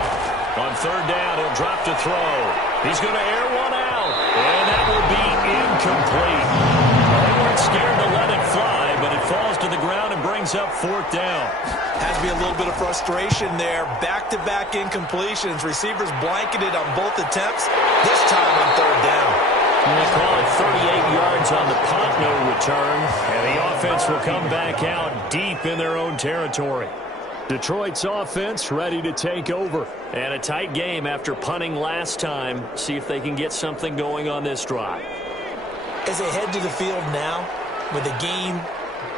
On 3rd down, he'll drop to throw. He's going to air one out. And that will be incomplete. They weren't scared to let it fly, but it falls to the ground and brings up 4th down. Has to be a little bit of frustration there. Back-to-back incompletions. Receivers blanketed on both attempts. This time on 3rd down. They call it 38 yards on the punt, no return. And the offense will come back out deep in their own territory. Detroit's offense ready to take over. And a tight game after punting last time. See if they can get something going on this drive. As they head to the field now, with the game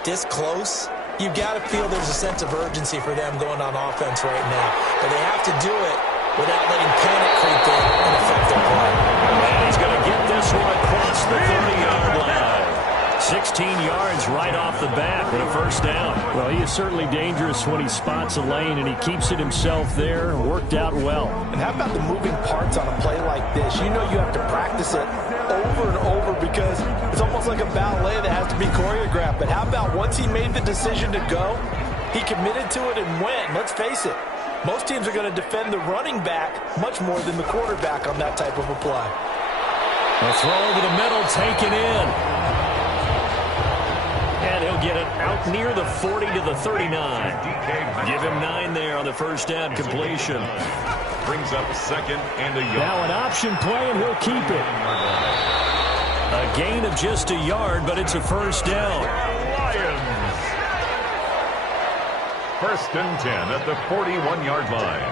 this close, you've got to feel there's a sense of urgency for them going on offense right now. But they have to do it without letting panic creep in and affect their play. And he's going to get this one across the 30-yard line. 16 yards right off the bat with a 1st down. Well, he is certainly dangerous when he spots a lane, and he keeps it himself there. Worked out well. And how about the moving parts on a play like this? You know you have to practice it over and over because it's almost like a ballet that has to be choreographed. But how about once he made the decision to go, he committed to it and went. Let's face it, most teams are going to defend the running back much more than the quarterback on that type of a play. A throw over the middle, taken in. And he'll get it out near the 40 to the 39. Give him 9 there on the 1st down completion. Brings up 2nd and a yard. Now an option play, and he'll keep it. A gain of just a yard, but it's a 1st down. Lions. 1st and 10 at the 41-yard line.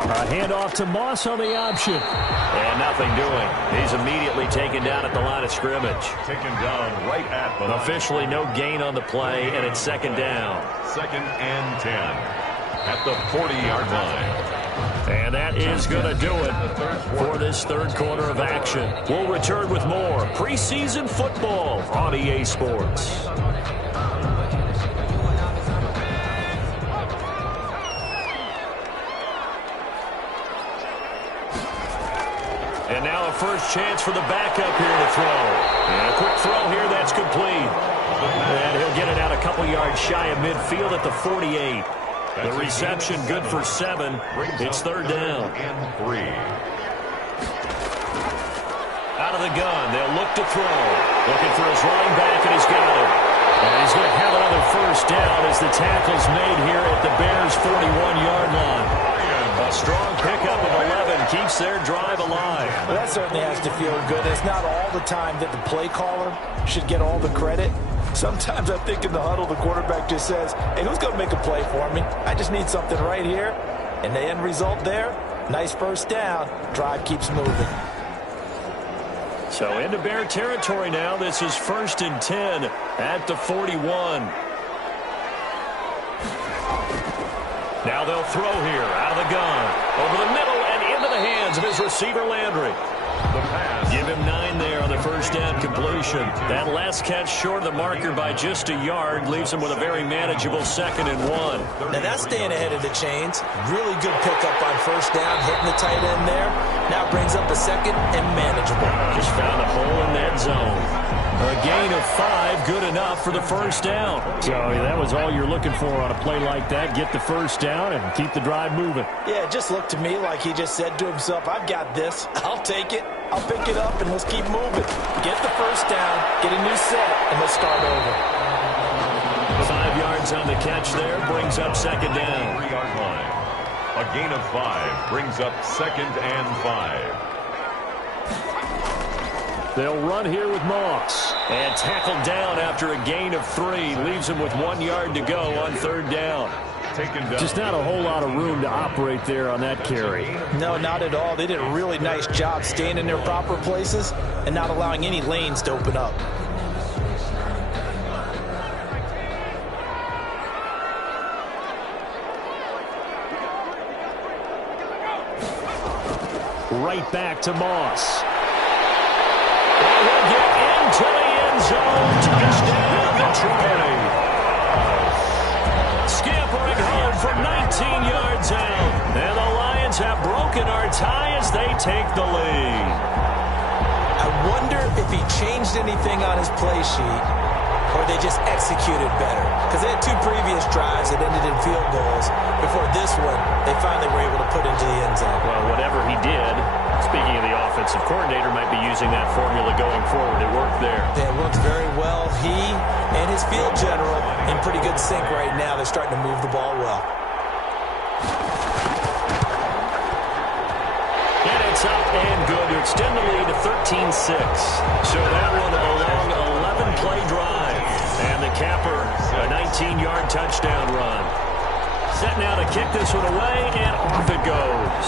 A handoff to Moss on the option. And nothing doing. He's immediately taken down at the line of scrimmage. Taken down right at the line. Officially no gain on the play, and it's 2nd down. 2nd and 10 at the 40-yard line. And that is going to do it for this 3rd quarter of action. We'll return with more preseason football on EA Sports. And now a first chance for the backup here to throw. And a quick throw here, that's complete. And he'll get it out a couple yards shy of midfield at the 48. The reception good for 7. It's third down. And 3. Out of the gun, they'll look to throw. Looking for his running back, and he's got it. And he's going to have another first down as the tackle's made here at the Bears' 41-yard line. A strong pickup of 11 keeps their drive alive. Well, that certainly has to feel good. It's not all the time that the play caller should get all the credit. Sometimes I think in the huddle, the quarterback just says, hey, who's going to make a play for me? I just need something right here. And the end result there, nice first down. Drive keeps moving. So into Bear territory now. This is 1st and 10 at the 41. Now they'll throw here out of the gun. Over the middle and into the hands of his receiver, Landry. The pass. Give him 9 there on the first down completion. That last catch short of the marker by just a yard leaves him with a very manageable 2nd and 1. Now that's staying ahead of the chains. Really good pickup on first down, hitting the tight end there. Now brings up a 2nd and manageable. Just found a hole in that zone. A gain of 5, good enough for the first down. So that was all you're looking for on a play like that. Get the first down and keep the drive moving. Yeah, it just looked to me like he just said to himself, I've got this. I'll take it. I'll pick it up, and let's keep moving. Get the first down, get a new set, and let's start over. 5 yards on the catch there, brings up 2nd down. 3-yard line. A gain of 5 brings up 2nd and 5. They'll run here with Moss. And tackled down after a gain of 3. Leaves him with 1 yard to go on 3rd down. Just not a whole lot of room to operate there on that carry. No, not at all. They did a really nice job staying in their proper places and not allowing any lanes to open up. Right back to Moss. And he'll get into the end zone. Touchdown, Detroit. Scampering home from 19 yards out. And the Lions have broken our tie as they take the lead. I wonder if he changed anything on his play sheet or they just executed better. Because they had 2 previous drives that ended in field goals. Before this one, they finally were able to put into the end zone. Well, whatever he did, speaking of the offensive coordinator, might be using that formula going forward. It worked there. It worked very well. He and his field general in pretty good sync right now. They're starting to move the ball well. And it's up and good to extend the lead to 13-6. So that one a long 11-play drive. And the capper, a 19-yard touchdown run. Set now to kick this one away, and off it goes.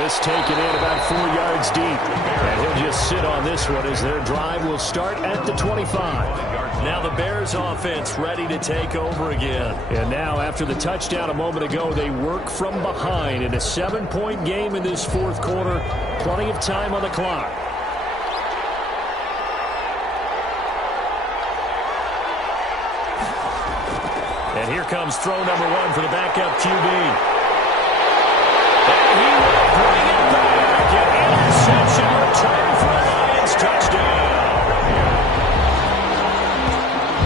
This taken in about 4 yards deep. And he'll just sit on this one as their drive will start at the 25. Now the Bears offense ready to take over again. And now after the touchdown a moment ago, they work from behind in a 7-point game in this 4th quarter. Plenty of time on the clock. And here comes throw number 1 for the backup QB. And he will bring it back. An interception return for a Lions touchdown.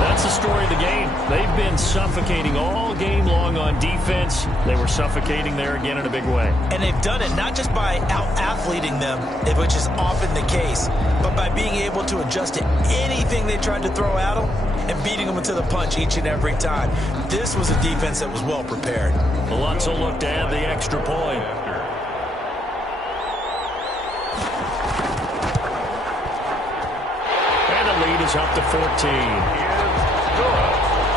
That's the story of the game. They've been suffocating all game long on defense. They were suffocating there again in a big way. And they've done it not just by out-athleting them, which is often the case, but by being able to adjust to anything they tried to throw at them and beating them into the punch each and every time. This was a defense that was well prepared. Lutz will look to add the extra point. And the lead is up to 14.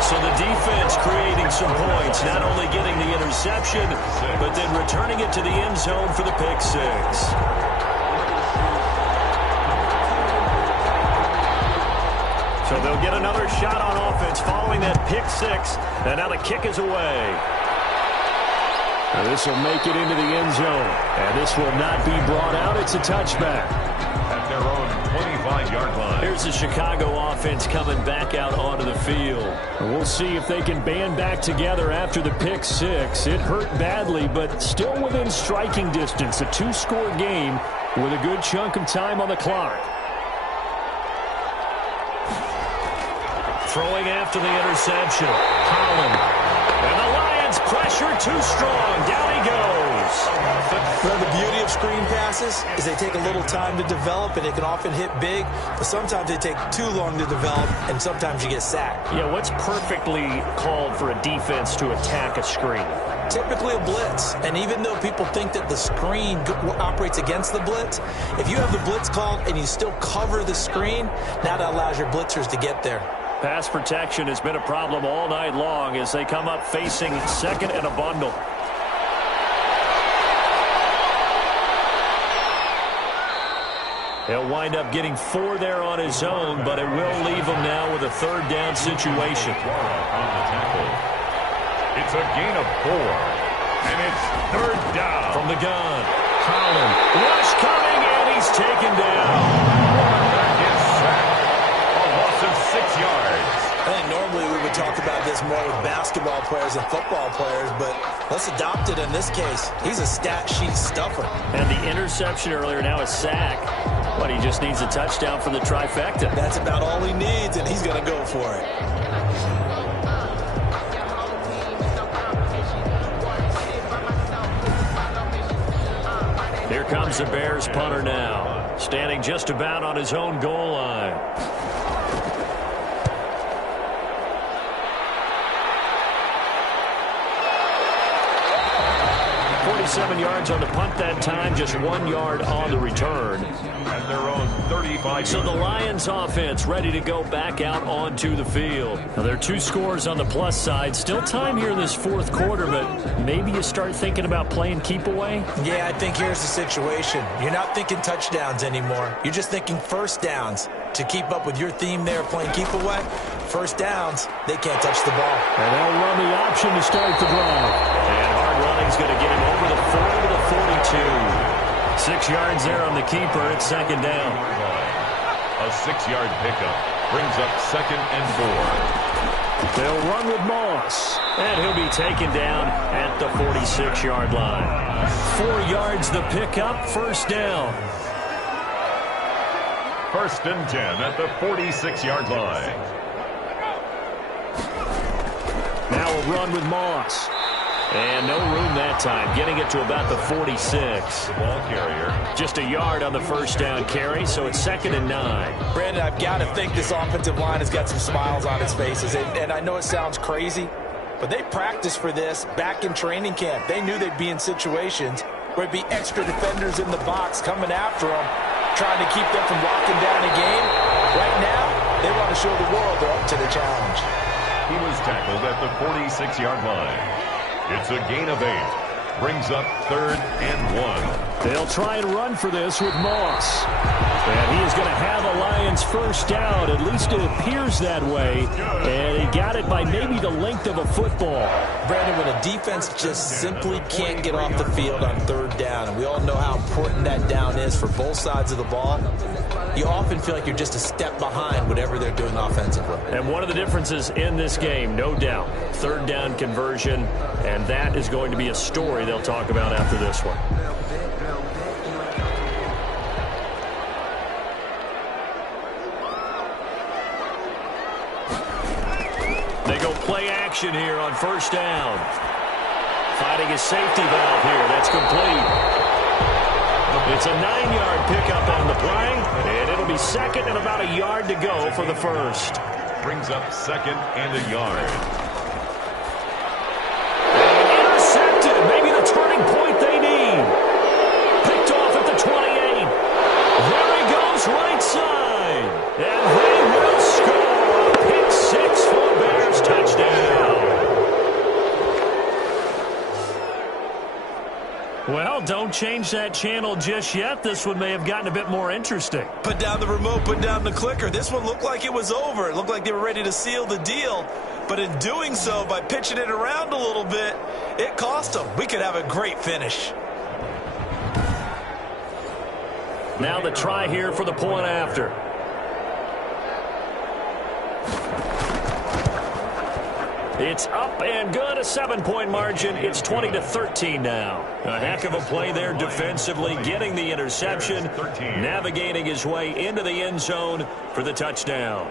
So the defense creating some points, not only getting the interception, but then returning it to the end zone for the pick 6. So they'll get another shot on offense following that pick 6. And now the kick is away. Now this will make it into the end zone. And this will not be brought out. It's a touchback. At their own 25-yard line. Here's the Chicago offense coming back out onto the field. And we'll see if they can band back together after the pick 6. It hurt badly, but still within striking distance. A 2-score game with a good chunk of time on the clock. Throwing after the interception. Holland. And the Lions pressure too strong. Down he goes. Well, the beauty of screen passes is they take a little time to develop, and it can often hit big, but sometimes they take too long to develop, and sometimes you get sacked. Yeah, what's perfectly called for a defense to attack a screen? Typically a blitz, and even though people think that the screen operates against the blitz, if you have the blitz called and you still cover the screen, now that allows your blitzers to get there. Pass protection has been a problem all night long as they come up facing second and a bundle. He'll wind up getting 4 there on his own, but it will leave him now with a third down situation. On the tackle. It's a gain of 4, and it's third down. From the gun, Holland. Rush coming, and he's taken down. Quarterback is sacked. A loss of 6 yards. I think normally we would talk about this more with basketball players and football players, but let's adopt it in this case. He's a stat sheet stuffer. And the interception earlier, now a sack. But he just needs a touchdown for the trifecta. That's about all he needs, and he's going to go for it. Here comes the Bears punter now, standing just about on his own goal line. 47 yards on the punt that time, just 1 yard on the return. At their own 35. So the Lions offense ready to go back out onto the field. Now there are 2 scores on the plus side. Still time here in this fourth quarter, but maybe you start thinking about playing keep away? Yeah, I think here's the situation. You're not thinking touchdowns anymore. You're just thinking first downs. To keep up with your theme there, playing keep away, first downs, they can't touch the ball. And they'll run the option to start the drive. And hard running's going to get him over the 40 to the 42. 6 yards there on the keeper. It's second down. A 6-yard pickup brings up second and 4. They'll run with Moss. And he'll be taken down at the 46-yard line. 4 yards the pickup, first down. First and 10 at the 46-yard line. Now a run with Moss. And no room that time, getting it to about the 46. The ball carrier. Just a yard on the first down carry, so it's second and 9. Brandon, I've got to think this offensive line has got some smiles on its faces. And I know it sounds crazy, but they practiced for this back in training camp. They knew they'd be in situations where it'd be extra defenders in the box coming after them, trying to keep them from locking down a game. Right now, they want to show the world they're up to the challenge. He was tackled at the 46-yard line. It's a gain of 8. Brings up third and 1. They'll try and run for this with Moss. And he is going to have a Lions first down. At least it appears that way. And he got it by maybe the length of a football. Brandon, when a defense just simply can't get off the field on third down, and we all know how important that down is for both sides of the ball, you often feel like you're just a step behind whatever they're doing offensively. And one of the differences in this game, no doubt, third down conversion, and that is going to be a story they'll talk about after this one. They go play action here on first down. Finding a safety valve here. That's complete. It's a 9-yard pickup on the play, and it'll be second and about a yard to go for the first. Brings up second and a yard. Intercepted. Maybe the turning point they need. Picked off at the 28. There he goes, right side. And they will score. Pick 6 for the Bears. Touchdown. Well, don't change that channel just yet. This one may have gotten a bit more interesting. Put down the remote, put down the clicker. This one looked like it was over. It looked like they were ready to seal the deal. But in doing so, by pitching it around a little bit, it cost them. We could have a great finish. Now the try here for the point after. It's up and good, a 7-point margin. It's 20-13 now. A heck of a play there defensively, getting the interception, navigating his way into the end zone for the touchdown.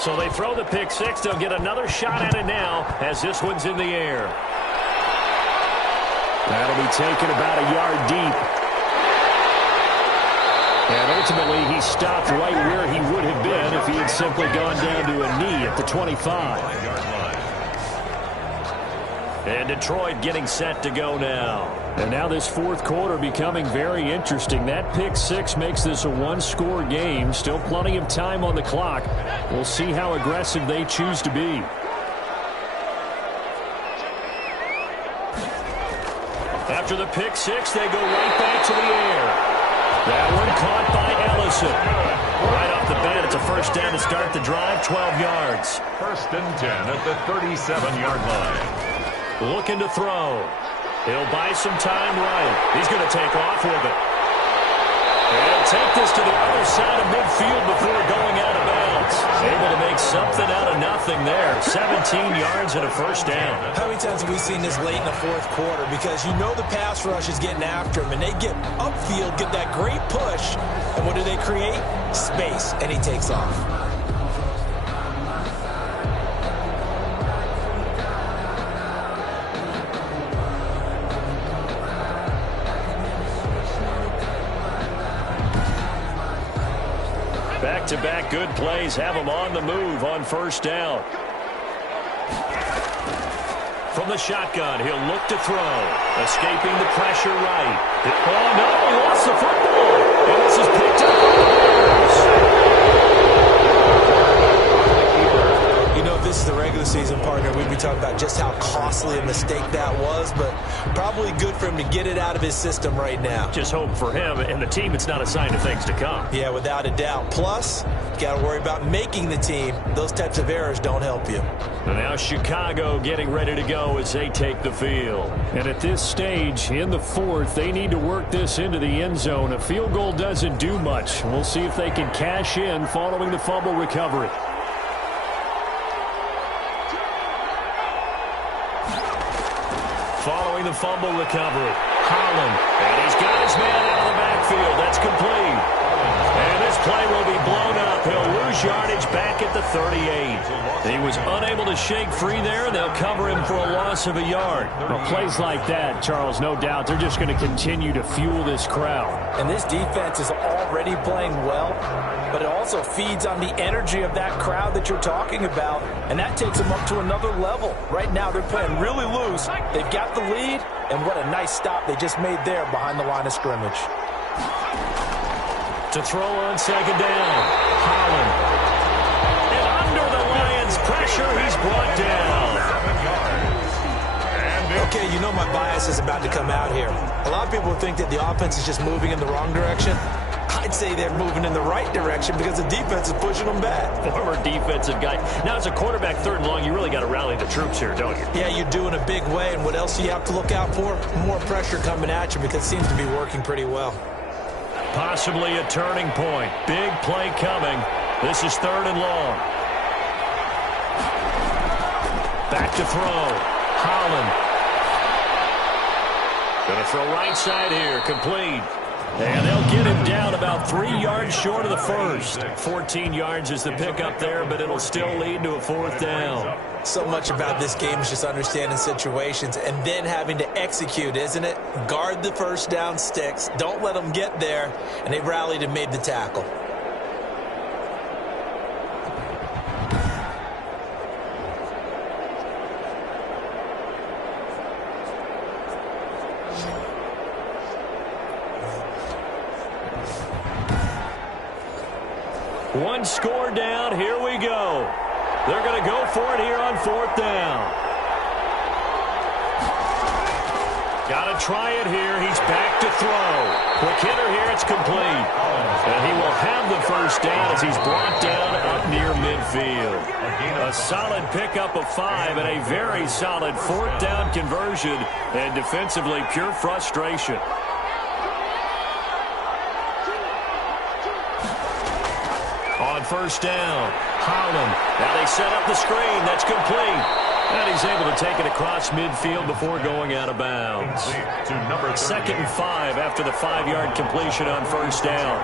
So they throw the pick six. They'll get another shot at it now as this one's in the air. That'll be taken about a yard deep. And ultimately, he stopped right where he would have been if he had simply gone down to a knee at the 25. And Detroit getting set to go now. And now this fourth quarter becoming very interesting. That pick six makes this a one-score game. Still plenty of time on the clock. We'll see how aggressive they choose to be. After the pick six, they go right back to the air. That one caught by Ellison. Right off the bat, it's a first down to start the drive, 12 yards. First and 10 at the 37-yard line. Looking to throw. He'll buy some time right. He's going to take off with it. And he'll take this to the other side of midfield before going out of bounds. Able to make something out of nothing there. 17 yards and a first down. How many times have we seen this late in the fourth quarter? Because you know the pass rush is getting after him, and they get upfield, get that great push. And what do they create? Space, and he takes off. Back-to-back good plays have him on the move on first down. From the shotgun, he'll look to throw. Escaping the pressure right. Oh, no, he lost the football. And this is picked up. You know, if this is the regular season, partner, we'd be talking about just how costly a mistake that was, but probably good for him to get it out of his system right now. Just hope for him and the team it's not a sign of things to come. Yeah, without a doubt. Plus, you got to worry about making the team. Those types of errors don't help you. And now Chicago getting ready to go as they take the field. And at this stage, in the fourth, they need to work this into the end zone. A field goal doesn't do much. We'll see if they can cash in following the fumble recovery. Following the fumble recovery, Holland. And he's got his man out of the backfield. That's complete. And this play will be blown up. He'll lose yardage back at the 38. He was unable to shake free there, and they'll cover him for a loss of a yard. Well, plays like that, Charles, no doubt, they're just going to continue to fuel this crowd. And this defense is already playing well, but it also feeds on the energy of that crowd that you're talking about, and that takes them up to another level. Right now, they're playing really loose. They've got the lead, and what a nice stop they just made there behind the line of scrimmage. To throw on second down, Holland. And under the Lions' pressure, he's brought down. Okay, you know my bias is about to come out here. A lot of people think that the offense is just moving in the wrong direction. I'd say they're moving in the right direction because the defense is pushing them back. Former defensive guy. Now, as a quarterback, third and long, you really got to rally the troops here, don't you? Yeah, you do in a big way. And what else do you have to look out for? More pressure coming at you because it seems to be working pretty well. Possibly a turning point. Big play coming. This is third and long. Back to throw. Holland. Going to throw right side here. Complete. And they'll get him down about 3 yards short of the first. 14 yards is the pickup there, but it'll still lead to a fourth down. So much about this game is just understanding situations and then having to execute, isn't it? Guard the first down sticks. Don't let them get there. And they rallied and made the tackle. One score down. Here we go. They're going to go for it here on fourth down. Got to try it here. He's back to throw. Quick hitter here. It's complete. And he will have the first down as he's brought down up near midfield. A solid pickup of 5 and a very solid fourth down conversion. And defensively, pure frustration. On first down, Holland. Now they set up the screen. That's complete. And he's able to take it across midfield before going out of bounds. Second and 5 after the 5-yard completion on first down.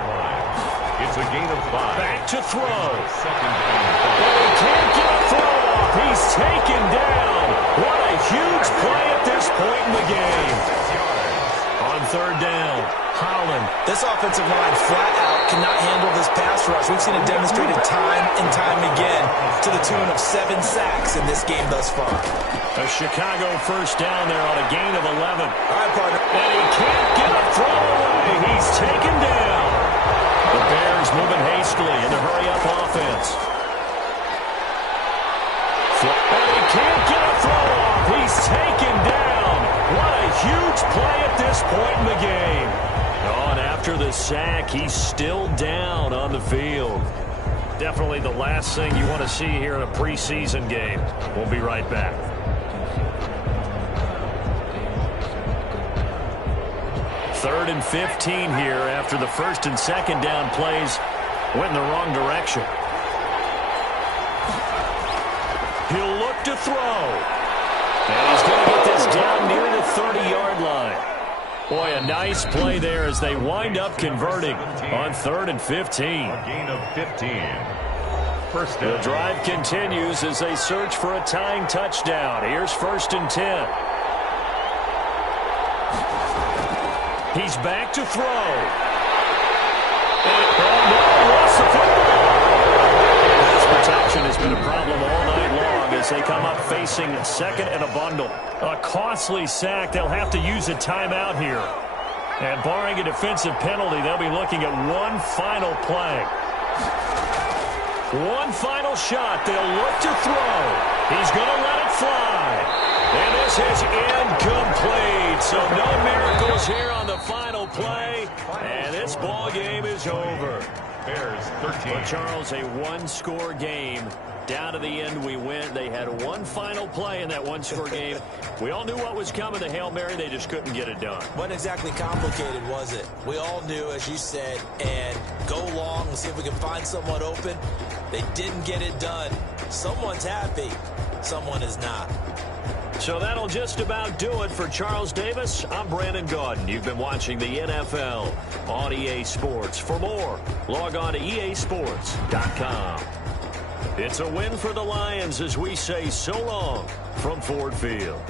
It's a gain of 5. Back to throw. Second down. And he can't get a throw off. He's taken down. What a huge play at this point in the game. On third down, Holland. This offensive line flat out cannot handle this pass rush. We've seen it demonstrated time and time again to the tune of 7 sacks in this game thus far. A Chicago first down there on a gain of 11. All right, partner. And he can't get a throw away. He's taken down. The Bears moving hastily in the hurry-up offense. And he can't get a throw off. He's taken down. What a huge play at this point in the game. Oh, and after the sack, he's still down on the field. Definitely the last thing you want to see here in a preseason game. We'll be right back. Third and 15 here after the first and second down plays went in the wrong direction. He'll look to throw. And he's going to get this down near the 30-yard line. Boy, a nice play there as they wind up converting on third and 15. A gain of 15. First down. The drive continues as they search for a tying touchdown. Here's first and 10. He's back to throw. And he lost the football. Pass protection has been a problem all night long as they come up facing second and a bundle. A costly sack. They'll have to use a timeout here. And barring a defensive penalty, they'll be looking at one final play. One final shot. They'll look to throw. He's going to let it fly. And this is incomplete. So no miracles here on the final play. And this ball game is over. Bears 13. Well, Charles, a one-score game. Down to the end, we went. They had one final play in that one-score game. We all knew what was coming. The Hail Mary, they just couldn't get it done. Wasn't exactly complicated, was it? We all knew, as you said, and go long and see if we can find someone open. They didn't get it done. Someone's happy. Someone is not. So that'll just about do it for Charles Davis. I'm Brandon Gaudin. You've been watching the NFL on EA Sports. For more, log on to easports.com. It's a win for the Lions as we say so long from Ford Field.